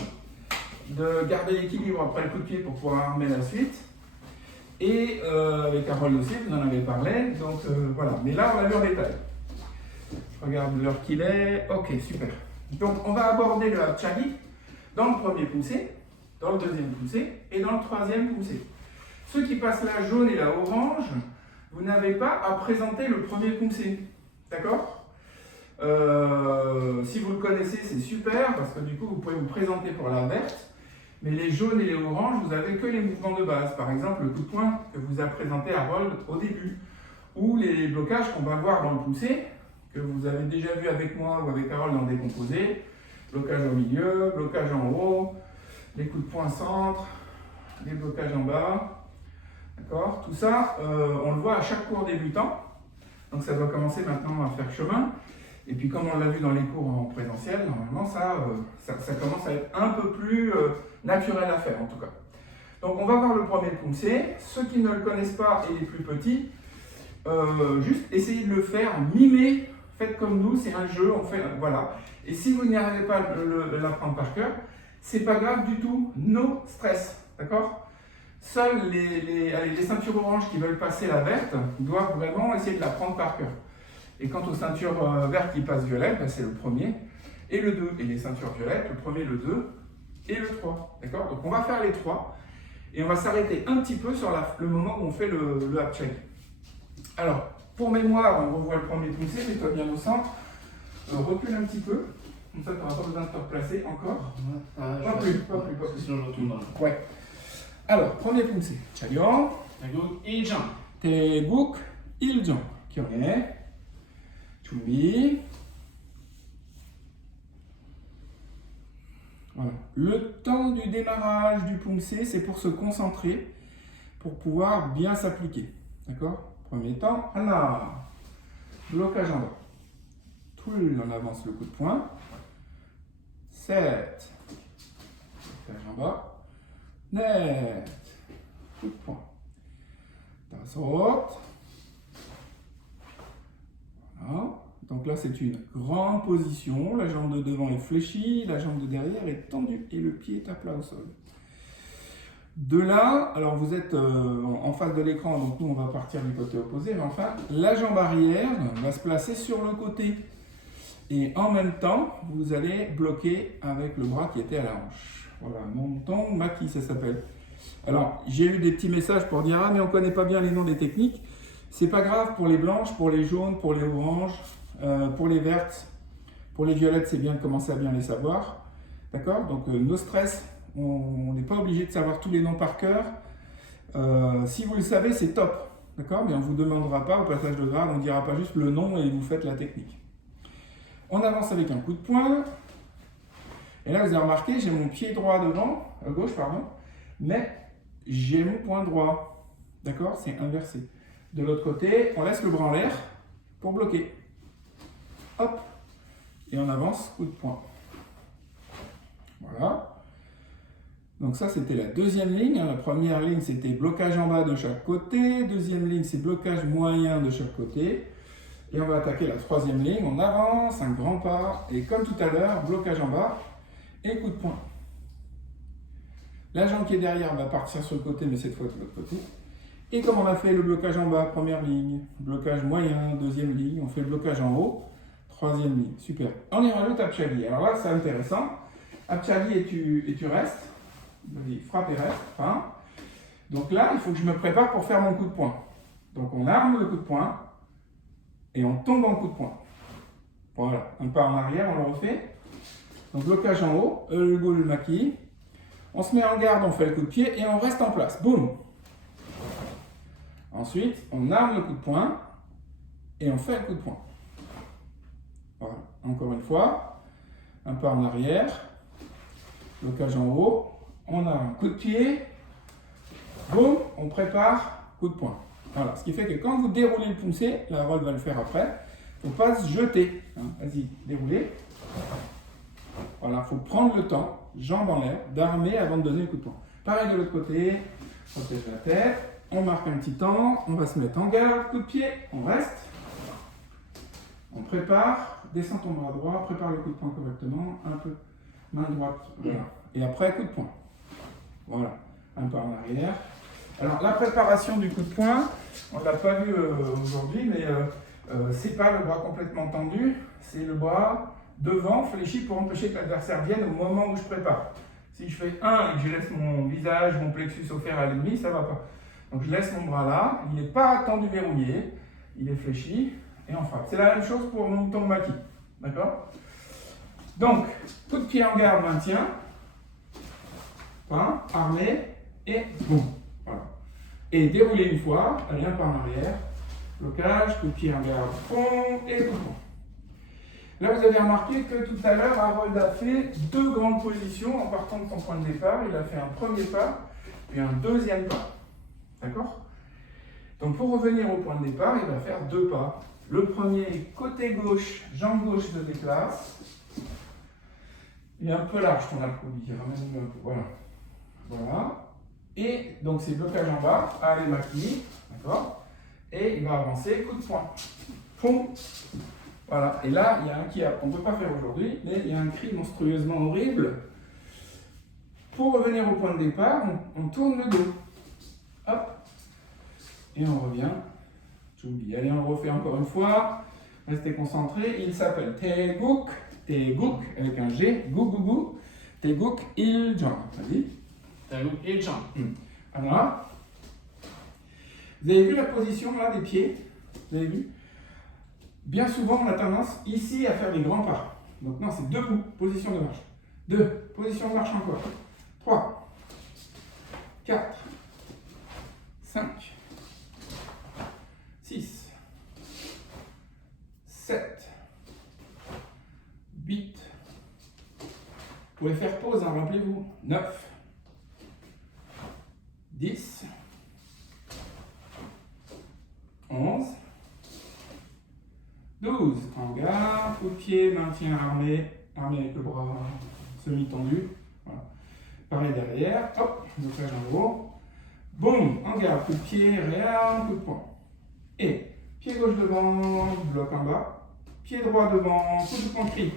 de garder l'équilibre après le coup de pied pour pouvoir armer la suite. Et avec Carole aussi, vous en avez parlé. Donc voilà, mais là on l'a vu en détail. Je regarde l'heure qu'il est. Ok, super. Donc on va aborder le Chali dans le premier poussé, dans le deuxième poussé et dans le troisième poussé. Ceux qui passent la jaune et la orange, vous n'avez pas à présenter le premier poussé. D'accord? Si vous le connaissez, c'est super parce que du coup, vous pouvez vous présenter pour la verte. Mais les jaunes et les oranges, vous n'avez que les mouvements de base. Par exemple, le coup de poing que vous a présenté Harold au début. Ou les blocages qu'on va voir dans le poussé, que vous avez déjà vu avec moi ou avec Harold dans Décomposé. Blocage au milieu, blocage en haut, les coups de poing centre, les blocages en bas. D'accord? Tout ça, on le voit à chaque cours débutant. Donc ça doit commencer maintenant à faire chemin. Et puis comme on l'a vu dans les cours en présentiel, normalement ça commence à être un peu plus naturel à faire en tout cas. Donc on va voir le premier poussé. Ceux qui ne le connaissent pas et les plus petits, juste essayez de le faire, mimez, faites comme nous, c'est un jeu, on fait, voilà. Et si vous n'y arrivez pas à l'apprendre par cœur, c'est pas grave du tout, no stress, d'accord? Seuls les ceintures oranges qui veulent passer la verte doivent vraiment essayer de l'apprendre par cœur. Et quant aux ceintures vertes qui passent violette, ben c'est le premier et le 2. Et les ceintures violettes, le premier, le 2 et le 3. D'accord? Donc on va faire les 3 et on va s'arrêter un petit peu sur le moment où on fait le up check. Alors, pour mémoire, on revoit le premier poussé, mets-toi bien au centre. Recule un petit peu, comme ça tu n'auras pas besoin de te replacer encore. Pas plus. Parce que sinon je retourne dans le. Ouais. Alors, premier poussé. Chalion. Tagouk, Iljang. Taegouk, Iljang. Kyonghae. Chumbi. Voilà. Le temps du démarrage du poussé, c'est pour se concentrer, pour pouvoir bien s'appliquer. D'accord? Premier temps, Hana. Blocage en bas. Tout en avance le coup de poing. 7. Blocage en bas. Net. Coup de poing. Das Rot. Voilà. Donc là, c'est une grande position. La jambe de devant est fléchie, la jambe de derrière est tendue et le pied est à plat au sol. De là, alors vous êtes en face de l'écran, donc nous on va partir du côté opposé, mais enfin, la jambe arrière va se placer sur le côté. Et en même temps, vous allez bloquer avec le bras qui était à la hanche. Voilà, monton, maki, ça s'appelle. Alors, j'ai eu des petits messages pour dire « Ah, mais on ne connaît pas bien les noms des techniques ». C'est pas grave pour les blanches, pour les jaunes, pour les oranges, pour les vertes, pour les violettes, c'est bien de commencer à bien les savoir. D'accord? Donc, no stress, on n'est pas obligé de savoir tous les noms par cœur. Si vous le savez, c'est top. d'accord? Mais on ne vous demandera pas au passage de grade, on ne dira pas juste le nom et vous faites la technique. On avance avec un coup de poing. Et là, vous avez remarqué, j'ai mon pied droit devant, à gauche, pardon, mais j'ai mon poing droit. D'accord? C'est inversé. De l'autre côté, on laisse le bras en l'air pour bloquer. Hop! Et on avance, coup de poing. Voilà. Donc ça, c'était la deuxième ligne. La première ligne, c'était blocage en bas de chaque côté. Deuxième ligne, c'est blocage moyen de chaque côté. Et on va attaquer la troisième ligne. On avance, un grand pas. Et comme tout à l'heure, blocage en bas et coup de poing. La jambe qui est derrière va partir sur le côté, mais cette fois de l'autre côté. Et comme on a fait le blocage en bas, première ligne, blocage moyen, deuxième ligne, on fait le blocage en haut, troisième ligne. Super. On y rajoute Apchali. Alors là, c'est intéressant. Apchali et tu restes. Vas-y, frappe et reste. Hein. Donc là, il faut que je me prépare pour faire mon coup de poing. Donc on arme le coup de poing et on tombe en coup de poing. Voilà. Un pas en arrière, on le refait. Donc blocage en haut, le goal, le maquis. On se met en garde, on fait le coup de pied et on reste en place. Boum. Ensuite, on arme le coup de poing et on fait le coup de poing. Voilà. Encore une fois, un pas en arrière, blocage en haut, on a un coup de pied, boum, on prépare, coup de poing. Voilà. Ce qui fait que quand vous déroulez le pouncé, la Harold va le faire après, il ne faut pas se jeter. Hein. Vas-y, déroulez. Voilà, il faut prendre le temps, jambes en l'air, d'armer avant de donner le coup de poing. Pareil de l'autre côté, on protège la tête, on marque un petit temps, on va se mettre en garde, coup de pied, on reste, on prépare, descends ton bras droit, prépare le coup de poing correctement, un peu, main droite, voilà. Et après, coup de poing. Voilà, un pas en arrière. Alors, la préparation du coup de poing, on ne l'a pas vu aujourd'hui, mais c'est pas le bras complètement tendu, c'est le bras devant, fléchi pour empêcher que l'adversaire vienne au moment où je prépare. Si je fais 1 et que je laisse mon visage, mon plexus offert à l'ennemi, ça ne va pas. Donc je laisse mon bras là, il n'est pas tendu verrouillé, il est fléchi et on frappe. C'est la même chose pour mon tombaki. D'accord? Donc, coup de pied en garde, maintien, pain, armé et boum. Voilà. Et dérouler une fois, allez un pas en arrière, blocage, coup de pied en garde, pont et coup de poing. Là, vous avez remarqué que tout à l'heure, Harold a fait 2 grandes positions en partant de son point de départ. Il a fait un premier pas, puis un deuxième pas. D'accord? Donc, pour revenir au point de départ, il va faire 2 pas. Le premier, côté gauche, jambe gauche se déplace. Il est un peu large ton applaudi. Ramène-le un peu. Voilà. Voilà. Et donc, c'est blocage en bas. Allez, maquis. D'accord? Et il va avancer, coup de poing. Pom. Voilà, et là, il y a un qui on ne peut pas faire aujourd'hui, mais il y a un cri monstrueusement horrible. Pour revenir au point de départ, on tourne le dos. Hop. Et on revient. J'oublie. Allez, on le refait encore une fois. Restez concentrés. Il s'appelle Teguk. Teguk, avec un G. Gou. Teguk Iljan. Vas-y. Teguk Iljan. Voilà. Vous avez vu la position là des pieds? Vous avez vu? Bien souvent, on a tendance ici à faire des grands pas. Donc non, c'est debout, position de marche. 2, position de marche encore. 3, 4, 5, 6, 7, 8. Vous pouvez faire pause, hein, rappelez-vous. 9, 10, 11, 12, en garde, coup de pied, maintien armé avec le bras semi-tendu. Voilà. Pareil derrière, hop, blocage en haut. Boum, en garde, coup de pied, réel, coup de poing. Et pied gauche devant, bloc en bas. Pied droit devant, coup de poing cri.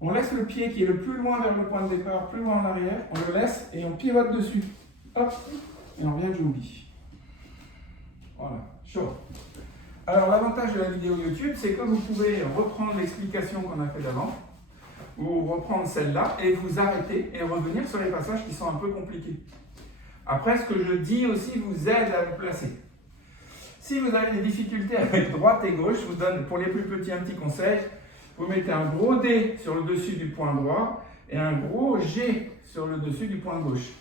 On laisse le pied qui est le plus loin vers le point de départ, plus loin en arrière. On le laisse et on pivote dessus. Hop, et on vient de jumbi. Voilà, chaud. Alors l'avantage de la vidéo YouTube, c'est que vous pouvez reprendre l'explication qu'on a fait d'avant, ou reprendre celle-là, et vous arrêter et revenir sur les passages qui sont un peu compliqués. Après, ce que je dis aussi vous aide à vous placer. Si vous avez des difficultés avec droite et gauche, je vous donne pour les plus petits un petit conseil. Vous mettez un gros D sur le dessus du point droit et un gros G sur le dessus du point gauche.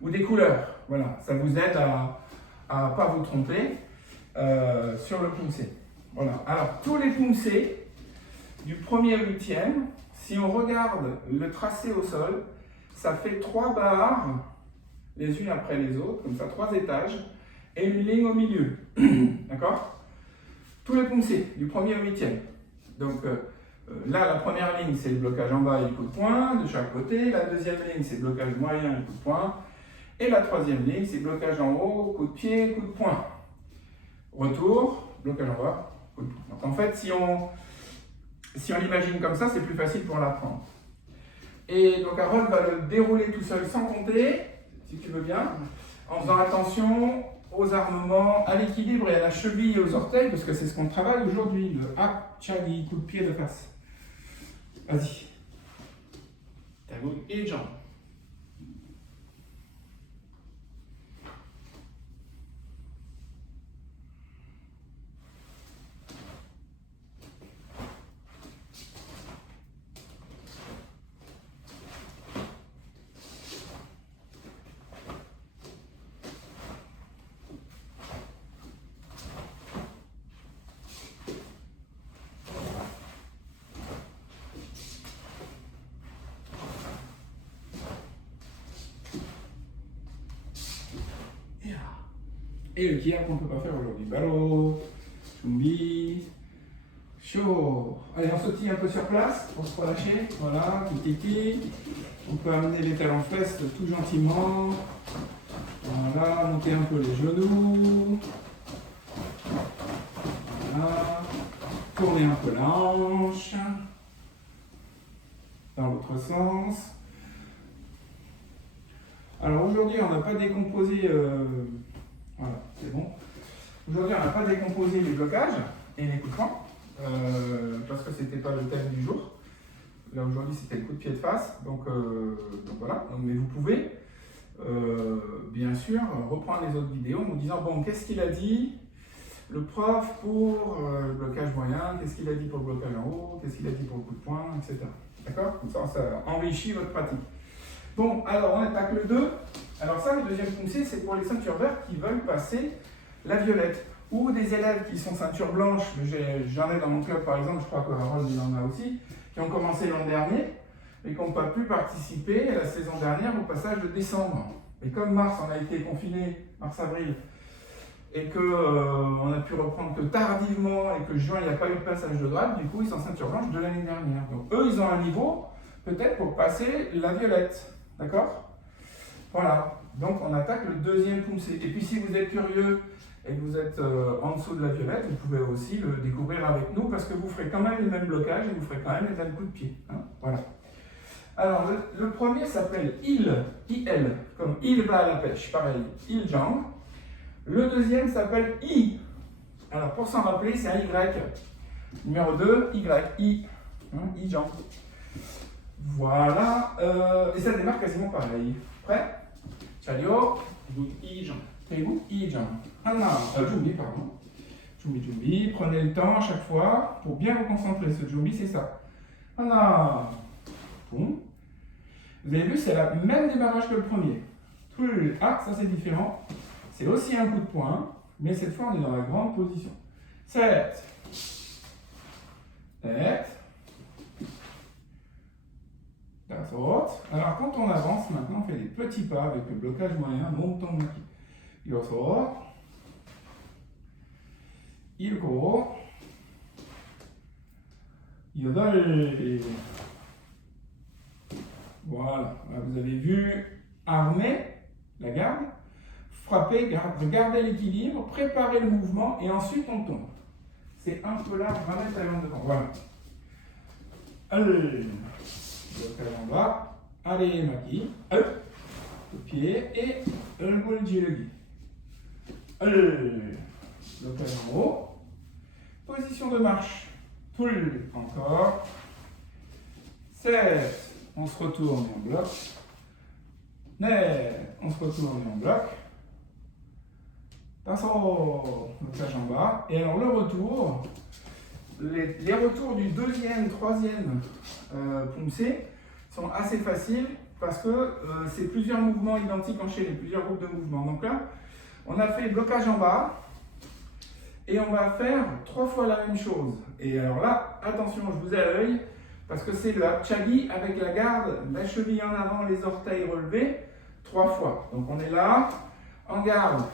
Ou des couleurs. Voilà, ça vous aide à à ne pas vous tromper sur le pouncé. Voilà. Alors, tous les pouncés, du 1er au 8e, si on regarde le tracé au sol, ça fait 3 barres, les unes après les autres, comme ça, 3 étages, et une ligne au milieu. D'accord? Tous les pouncés, du 1er au 8e. Donc, là, la première ligne, c'est le blocage en bas et le coup de poing de chaque côté. La deuxième ligne, c'est le blocage moyen et le coup de poing. Et la troisième ligne, c'est blocage en haut, coup de pied, coup de poing. Retour, blocage en bas, coup de poing. Donc, en fait, si on l'imagine comme ça, c'est plus facile pour l'apprendre. Et donc, Harold va le dérouler tout seul sans compter, si tu veux bien, en faisant attention aux armements, à l'équilibre et à la cheville et aux orteils, parce que c'est ce qu'on travaille aujourd'hui, le Achadi, coup de pied de face. Vas-y. Tagoun et jambes. Et le kia qu'on ne peut pas faire aujourd'hui. Ballot, chumbi, chaud. Allez, on sautille un peu sur place pour se relâcher. Voilà, petit. On peut amener les talons fesses tout gentiment. Voilà, monter un peu les genoux. Voilà, tourner un peu la hanche. Dans l'autre sens. Alors aujourd'hui, on n'a pas décomposé. Voilà, c'est bon. Aujourd'hui, on n'a pas décomposé les blocages et les coups de poing, parce que ce n'était pas le thème du jour. Là, aujourd'hui, c'était le coup de pied de face. Donc voilà. Mais vous pouvez, bien sûr, reprendre les autres vidéos en vous disant, bon, qu'est-ce qu'il a dit le prof pour le blocage moyen, qu'est-ce qu'il a dit pour le blocage en haut, qu'est-ce qu'il a dit pour le coup de poing, etc. D'accord? Comme ça enrichit votre pratique. Bon, alors on attaque le 2. Alors ça, le deuxième pouncé, c'est pour les ceintures vertes qui veulent passer la violette. Ou des élèves qui sont ceinture blanche, j'en ai dans mon club par exemple, je crois que Harold il en a aussi, qui ont commencé l'an dernier, mais qui n'ont pas pu participer la saison dernière au passage de décembre. Et comme mars, on a été confiné, mars-avril, et qu'on a pu reprendre que tardivement, et que juin, il n'y a pas eu de passage de grade, du coup, ils sont ceinture blanche de l'année dernière. Donc eux, ils ont un niveau, peut-être, pour passer la violette. D'accord? Voilà, donc on attaque le deuxième pouncé. Et puis si vous êtes curieux et que vous êtes en dessous de la violette, vous pouvez aussi le découvrir avec nous parce que vous ferez quand même les mêmes blocages et vous ferez quand même les mêmes coups de pied. Hein, voilà. Alors le premier s'appelle Il, comme il va à la pêche, pareil, il jang. Le deuxième s'appelle I. Alors pour s'en rappeler, c'est un Y. Numéro 2, I, I jang. Voilà, et ça démarre quasiment pareil. Prêt? Chario, Ijang. Tegu, Ijang. Jumbi, pardon. Jumbi. Prenez le temps à chaque fois pour bien vous concentrer. Ce jumbi, c'est ça. Anna. Boum. Vous avez vu, c'est le même démarrage que le premier. Ah, ça c'est différent. C'est aussi un coup de poing, mais cette fois on est dans la grande position. 7. 8. Alors quand on avance maintenant, on fait des petits pas avec le blocage moyen, monton maki. Yoso. Ilko. Yodol. Voilà, là, vous avez vu armer la garde, frapper, garder l'équilibre, préparer le mouvement et ensuite on tombe. C'est un peu large, on va mettre la jambe devant. Voilà. Allez. Blocage en bas, allez maki, hop, le pied et le golgi. Allez, blocage en haut, position de marche, pull encore, 7, on se retourne et on bloque, 9, on se retourne et on bloque, blocage en bas, et alors le retour, les retours du deuxième, troisième pouncé sont assez faciles parce que c'est plusieurs mouvements identiques enchaînés, plusieurs groupes de mouvements. Donc là, On a fait blocage en bas. Et on va faire 3 fois la même chose. Et alors là, attention, je vous ai à l'œil, parce que c'est le Apchagi avec la garde, la cheville en avant, les orteils relevés, 3 fois. Donc on est là, en garde,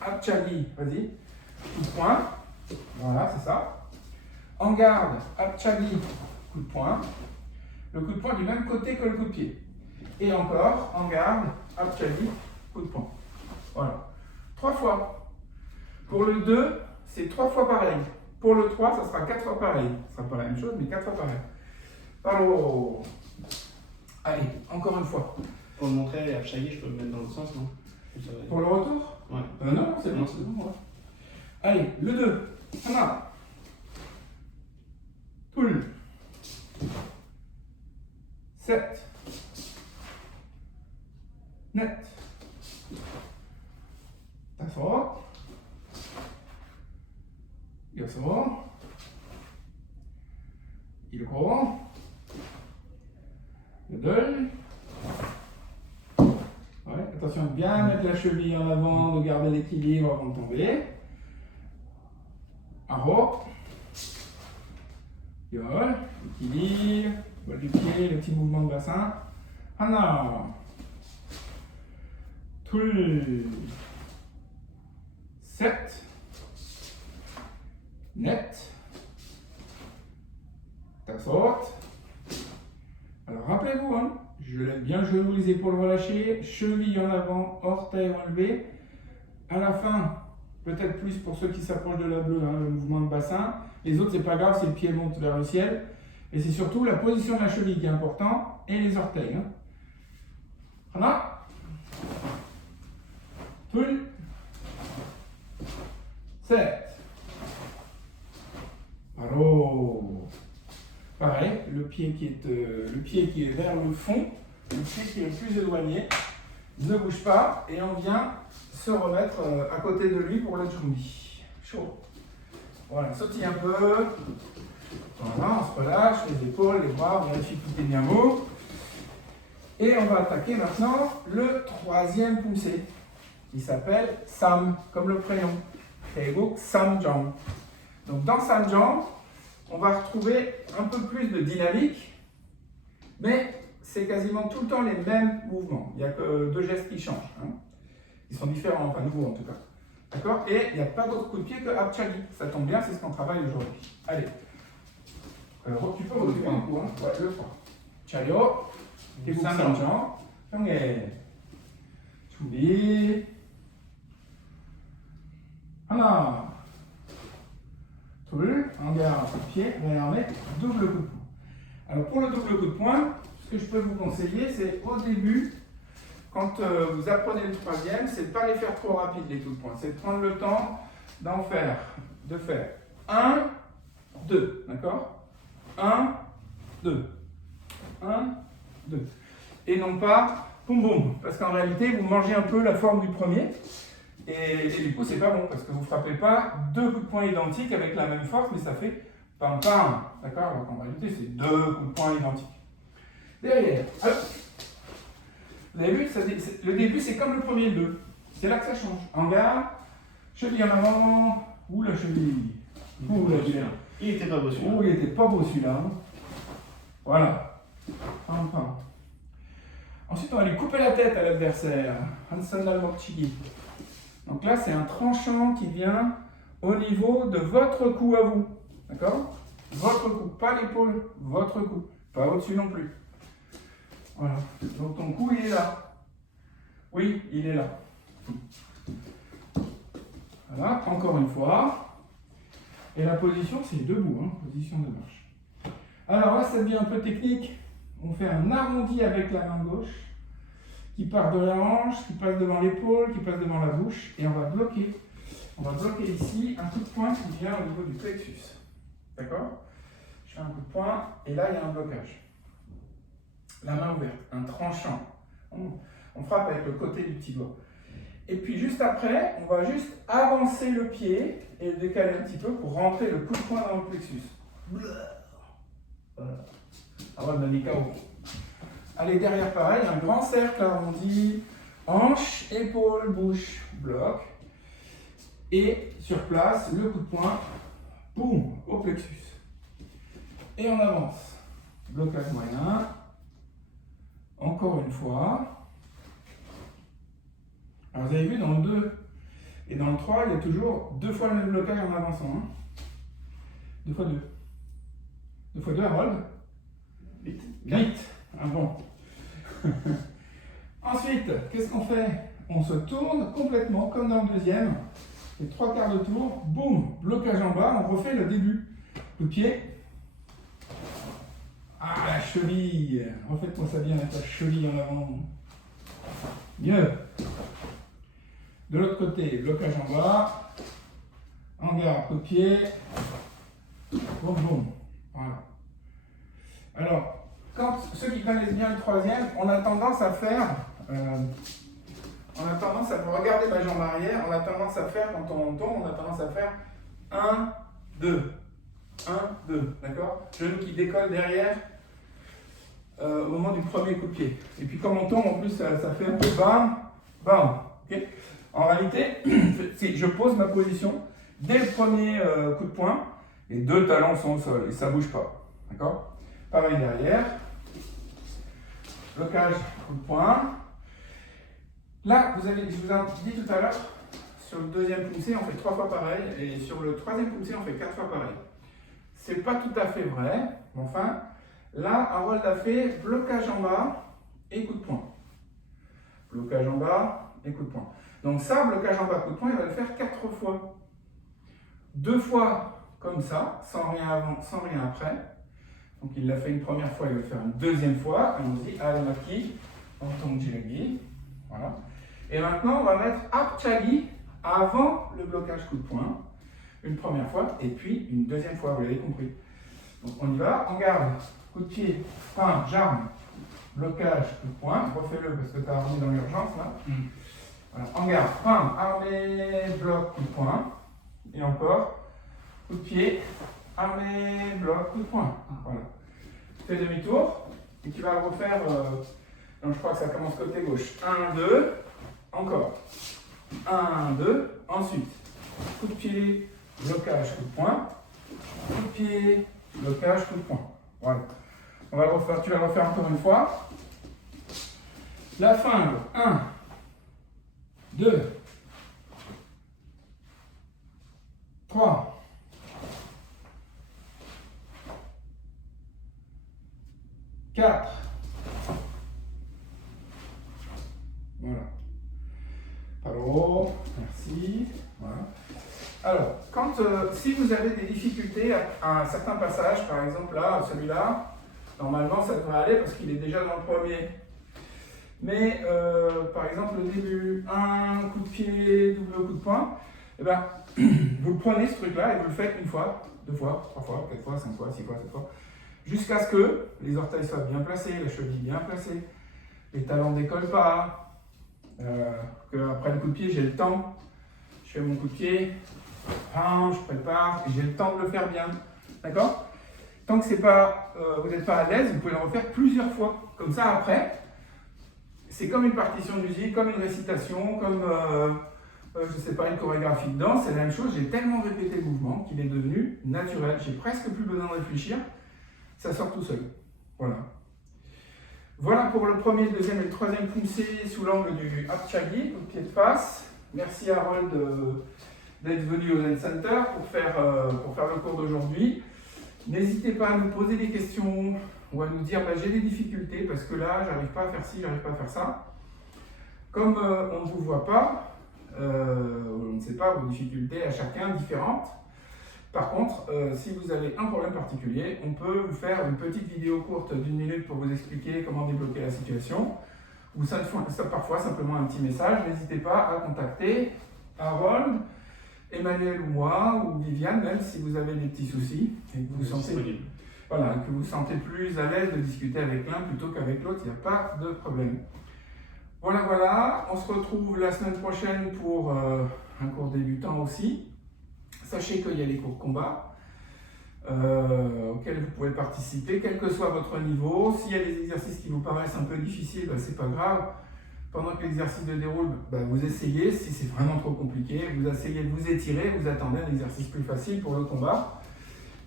Apchagi, vas-y, coup de poing, voilà, c'est ça. En garde, Apchagi, coup de poing, le coup de poing du même côté que le coup de pied. Et encore, en garde, Apchagi, coup de poing. Voilà, 3 fois. Pour le 2, c'est 3 fois pareil. Pour le 3, ça sera 4 fois pareil. Ce ne sera pas la même chose, mais 4 fois pareil. Alors, allez, encore une fois. Pour le montrer, Apchagi, je peux me mettre dans l'autre sens, non? Pour le retour? Ouais. Non, c'est bon, c'est bon. Ouais. Allez, le 2. Hana. Poule. 7. Net. D'accord. Yoso. Ilko. Yodel. Ouais, attention de bien mettre la cheville en avant, de garder l'équilibre avant de tomber. Aho. Yol. Équilibre. Bol du pied, le petit mouvement de bassin. Hana. Tul. 7. Net. Tassot. Alors rappelez-vous, hein, je lève bien genou, les épaules relâchées, cheville en avant, orteil relevé. À la fin, peut-être plus pour ceux qui s'approchent de la bleue, hein, le mouvement de bassin. Les autres, c'est pas grave si le pied monte vers le ciel. Et c'est surtout la position de la cheville qui est important et les orteils. Hein. Voilà. Poule. 7. Alors, pareil, le pied qui est vers le fond, le pied qui est le plus éloigné, ne bouge pas et on vient se remettre à côté de lui pour le jumbi. Chaud. Voilà, sautille un peu. Voilà, on se relâche, les épaules, les bras, on vérifie que tout est bien mou. Et on va attaquer maintenant le 3e poussé, qui s'appelle Sam, comme le prénom. Facebook Samjang. Donc dans Samjang, on va retrouver un peu plus de dynamique, mais c'est quasiment tout le temps les mêmes mouvements. Il n'y a que 2 gestes qui changent. Hein. Ils sont différents, enfin nouveaux en tout cas. D'accord? Et il n'y a pas d'autre coup de pied que Apchagi. Ça tombe bien, c'est ce qu'on travaille aujourd'hui. Allez. Tu peux reculer un coup, hein? Ouais, le 3. Chayo. Facebook Samjang. Hyunghae. 준비. 하나, 둘, en garde, pied, réarmer, double coup de poing. Alors pour le double coup de poing, ce que je peux vous conseiller, c'est au début, quand vous apprenez le 3e, c'est de ne pas les faire trop rapides les coups de poing. C'est de prendre le temps de faire 1, 2, d'accord? 1, 2, 1, 2. Et non pas boum boum, parce qu'en réalité, vous mangez un peu la forme du premier. Et du coup, c'est pas bon parce que vous ne frappez pas 2 coups de poing identiques avec la même force, mais ça fait pam pam. D'accord? Donc en réalité, c'est 2 coups de poing identiques. Derrière. Alors, vous avez vu, le début, c'est comme le premier 2. C'est là que ça change. En garde, cheville en avant. Ouh la cheville. Ouh la cheville. Il était pas beau celui-là. Ouh, il était pas beau celui-là. Hein. Voilà. Pam pam. Ensuite, on va lui couper la tête à l'adversaire. Hansandal Mokchigi. Donc là, c'est un tranchant qui vient au niveau de votre cou à vous. D'accord? Votre cou, pas l'épaule, votre cou. Pas au-dessus non plus. Voilà. Donc ton cou, il est là. Oui, il est là. Voilà, encore une fois. Et la position, c'est debout, hein, position de marche. Alors là, ça devient un peu technique. On fait un arrondi avec la main gauche, qui part de la hanche, qui passe devant l'épaule, qui passe devant la bouche, et on va bloquer. On va bloquer ici un coup de poing qui vient au niveau du plexus. D'accord? Je fais un coup de poing, et là, il y a un blocage. La main ouverte, un tranchant. On frappe avec le côté du petit doigt. Et puis juste après, on va juste avancer le pied et le décaler un petit peu pour rentrer le coup de poing dans le plexus. Voilà. Alors, on a mis KO. Allez, derrière pareil, un grand cercle arrondi, hanche, épaule, bouche, bloc. Et sur place, le coup de poing, boum, au plexus. Et on avance. Blocage moyen. Encore une fois. Alors vous avez vu, dans le 2 et dans le 3, il y a toujours 2 fois le même blocage en avançant. Hein. 2 fois 2. 2 fois 2, Harold. 8. Ah bon. Ensuite, qu'est-ce qu'on fait? On se tourne complètement, comme dans le deuxième. Et 3/4 de tour, boum, blocage en bas, on refait le début. Coup de pied. Ah, la cheville. Refaites-moi ça bien avec la cheville en avant. Mieux. De l'autre côté, blocage en bas. En garde, coup de pied. Boum, boum. Voilà. Alors, quand ceux qui connaissent bien le troisième, on a tendance à faire, vous regardez ma jambe arrière, on a tendance à faire, quand on tombe, on a tendance à faire 1, 2, 1, 2, d'accord? Genou qui décolle derrière au moment du premier coup de pied. Et puis comme on tombe, en plus, ça fait un peu bam, bam. Okay, en réalité, je pose ma position dès le premier coup de poing, les 2 talons sont au sol et ça ne bouge pas, d'accord? Pareil derrière. Blocage, coup de poing. Là, je vous ai dit tout à l'heure, sur le deuxième poussé, on fait 3 fois pareil, et sur le troisième poussé, on fait 4 fois pareil. C'est pas tout à fait vrai, mais enfin, là, Harold a fait blocage en bas et coup de poing. Blocage en bas et coup de poing. Donc ça, blocage en bas, coup de poing, il va le faire 4 fois. 2 fois comme ça, sans rien avant, sans rien après. Donc il l'a fait une première fois, il va le faire une deuxième fois. Et on se dit, allez Maki, on tombe Jilagi. Voilà. Et maintenant, on va mettre Apchagi avant le blocage coup de poing. Une première fois, et puis une deuxième fois, vous l'avez compris. Donc on y va, on garde, coup de pied, fin, jambe, blocage, coup de poing. Refais-le parce que tu as remis dans l'urgence là. Voilà. On garde, fin, armée, bloc, coup de poing. Et encore, coup de pied, armée, bloc, coup de poing. Voilà. Fais demi-tour, et tu vas le refaire. Donc je crois que ça commence côté gauche. 1, 2, encore. 1, 2, ensuite, coup de pied, blocage, coup de poing. Coup de pied, blocage, coup de poing. Voilà. On va le refaire, tu vas le refaire encore une fois. La fin, 1, 2, 3, 4. Voilà. Alors, merci. Voilà. Alors, si vous avez des difficultés à un certain passage, par exemple là, celui-là, normalement ça devrait aller parce qu'il est déjà dans le premier. Mais par exemple le début, un coup de pied, double coup de poing, eh ben, vous le prenez ce truc-là et vous le faites une fois, 2 fois, 3 fois, 4 fois, 5 fois, 6 fois, 7 fois, jusqu'à ce que les orteils soient bien placés, la cheville bien placée, les talons ne décollent pas. Après le coup de pied, j'ai le temps, je fais mon coup de pied, je prépare, et j'ai le temps de le faire bien, d'accord? Tant que vous n'êtes pas à l'aise, vous pouvez le refaire plusieurs fois, comme ça après, c'est comme une partition de musique, comme une récitation, comme, je sais pas, une chorégraphie de danse, c'est la même chose, j'ai tellement répété le mouvement qu'il est devenu naturel, j'ai presque plus besoin de réfléchir, ça sort tout seul, voilà. Voilà pour le premier, le deuxième et le troisième poussé sous l'angle du Apchagi, au pied de face. Merci Harold d'être venu au Zen Center pour faire le cours d'aujourd'hui. N'hésitez pas à nous poser des questions ou à nous dire j'ai des difficultés parce que là, j'arrive pas à faire ci, j'arrive pas à faire ça. Comme on ne vous voit pas, on ne sait pas vos difficultés à chacun différentes. Par contre, si vous avez un problème particulier, on peut vous faire une petite vidéo courte d'1 minute pour vous expliquer comment débloquer la situation. Ou ça, parfois simplement un petit message. N'hésitez pas à contacter Harold, Emmanuel ou moi, ou Viviane, même si vous avez des petits soucis et que vous vous sentez plus à l'aise de discuter avec l'un plutôt qu'avec l'autre, il n'y a pas de problème. Voilà, on se retrouve la semaine prochaine pour un cours débutant aussi. Sachez qu'il y a les cours combat auxquels vous pouvez participer, quel que soit votre niveau. S'il y a des exercices qui vous paraissent un peu difficiles, c'est pas grave. Pendant que l'exercice se déroule, vous essayez. Si c'est vraiment trop compliqué, vous essayez de vous étirer, vous attendez un exercice plus facile pour le combat.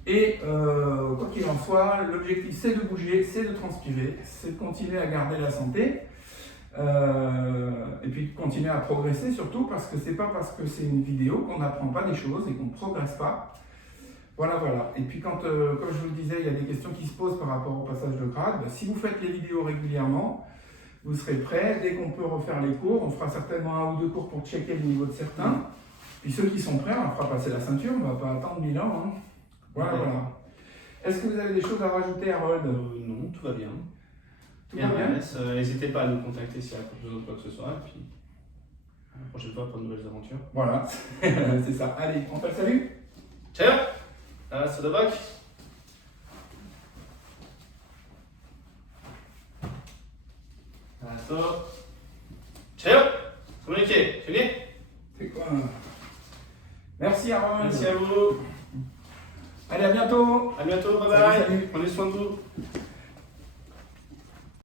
Et quoi qu'il en soit, l'objectif c'est de bouger, c'est de transpirer, c'est de continuer à garder la santé. Et puis de continuer à progresser surtout, parce que c'est pas parce que c'est une vidéo qu'on n'apprend pas des choses et qu'on ne progresse pas. Voilà. Et puis quand, comme je vous le disais, il y a des questions qui se posent par rapport au passage de grade, si vous faites les vidéos régulièrement, vous serez prêts. Dès qu'on peut refaire les cours, on fera certainement 1 ou 2 cours pour checker le niveau de certains. Puis ceux qui sont prêts, on leur fera passer la ceinture, on ne va pas attendre 1000 ans. Hein. Voilà. Est-ce que vous avez des choses à rajouter, Harold? Non, tout va bien. Tout va bien. N'hésitez pas à nous contacter s'il y a quelque chose ou quoi que ce soit. Et puis, la prochaine fois pour de nouvelles aventures. Voilà, c'est ça. Allez, on fait le salut. Ciao. Hasta la bac. Ciao. Communiquez. Fini. C'est quoi? Merci, Harold. Merci à vous. Allez, à bientôt. À bientôt. Bye Salut, bye. salut. Prenez soin de vous.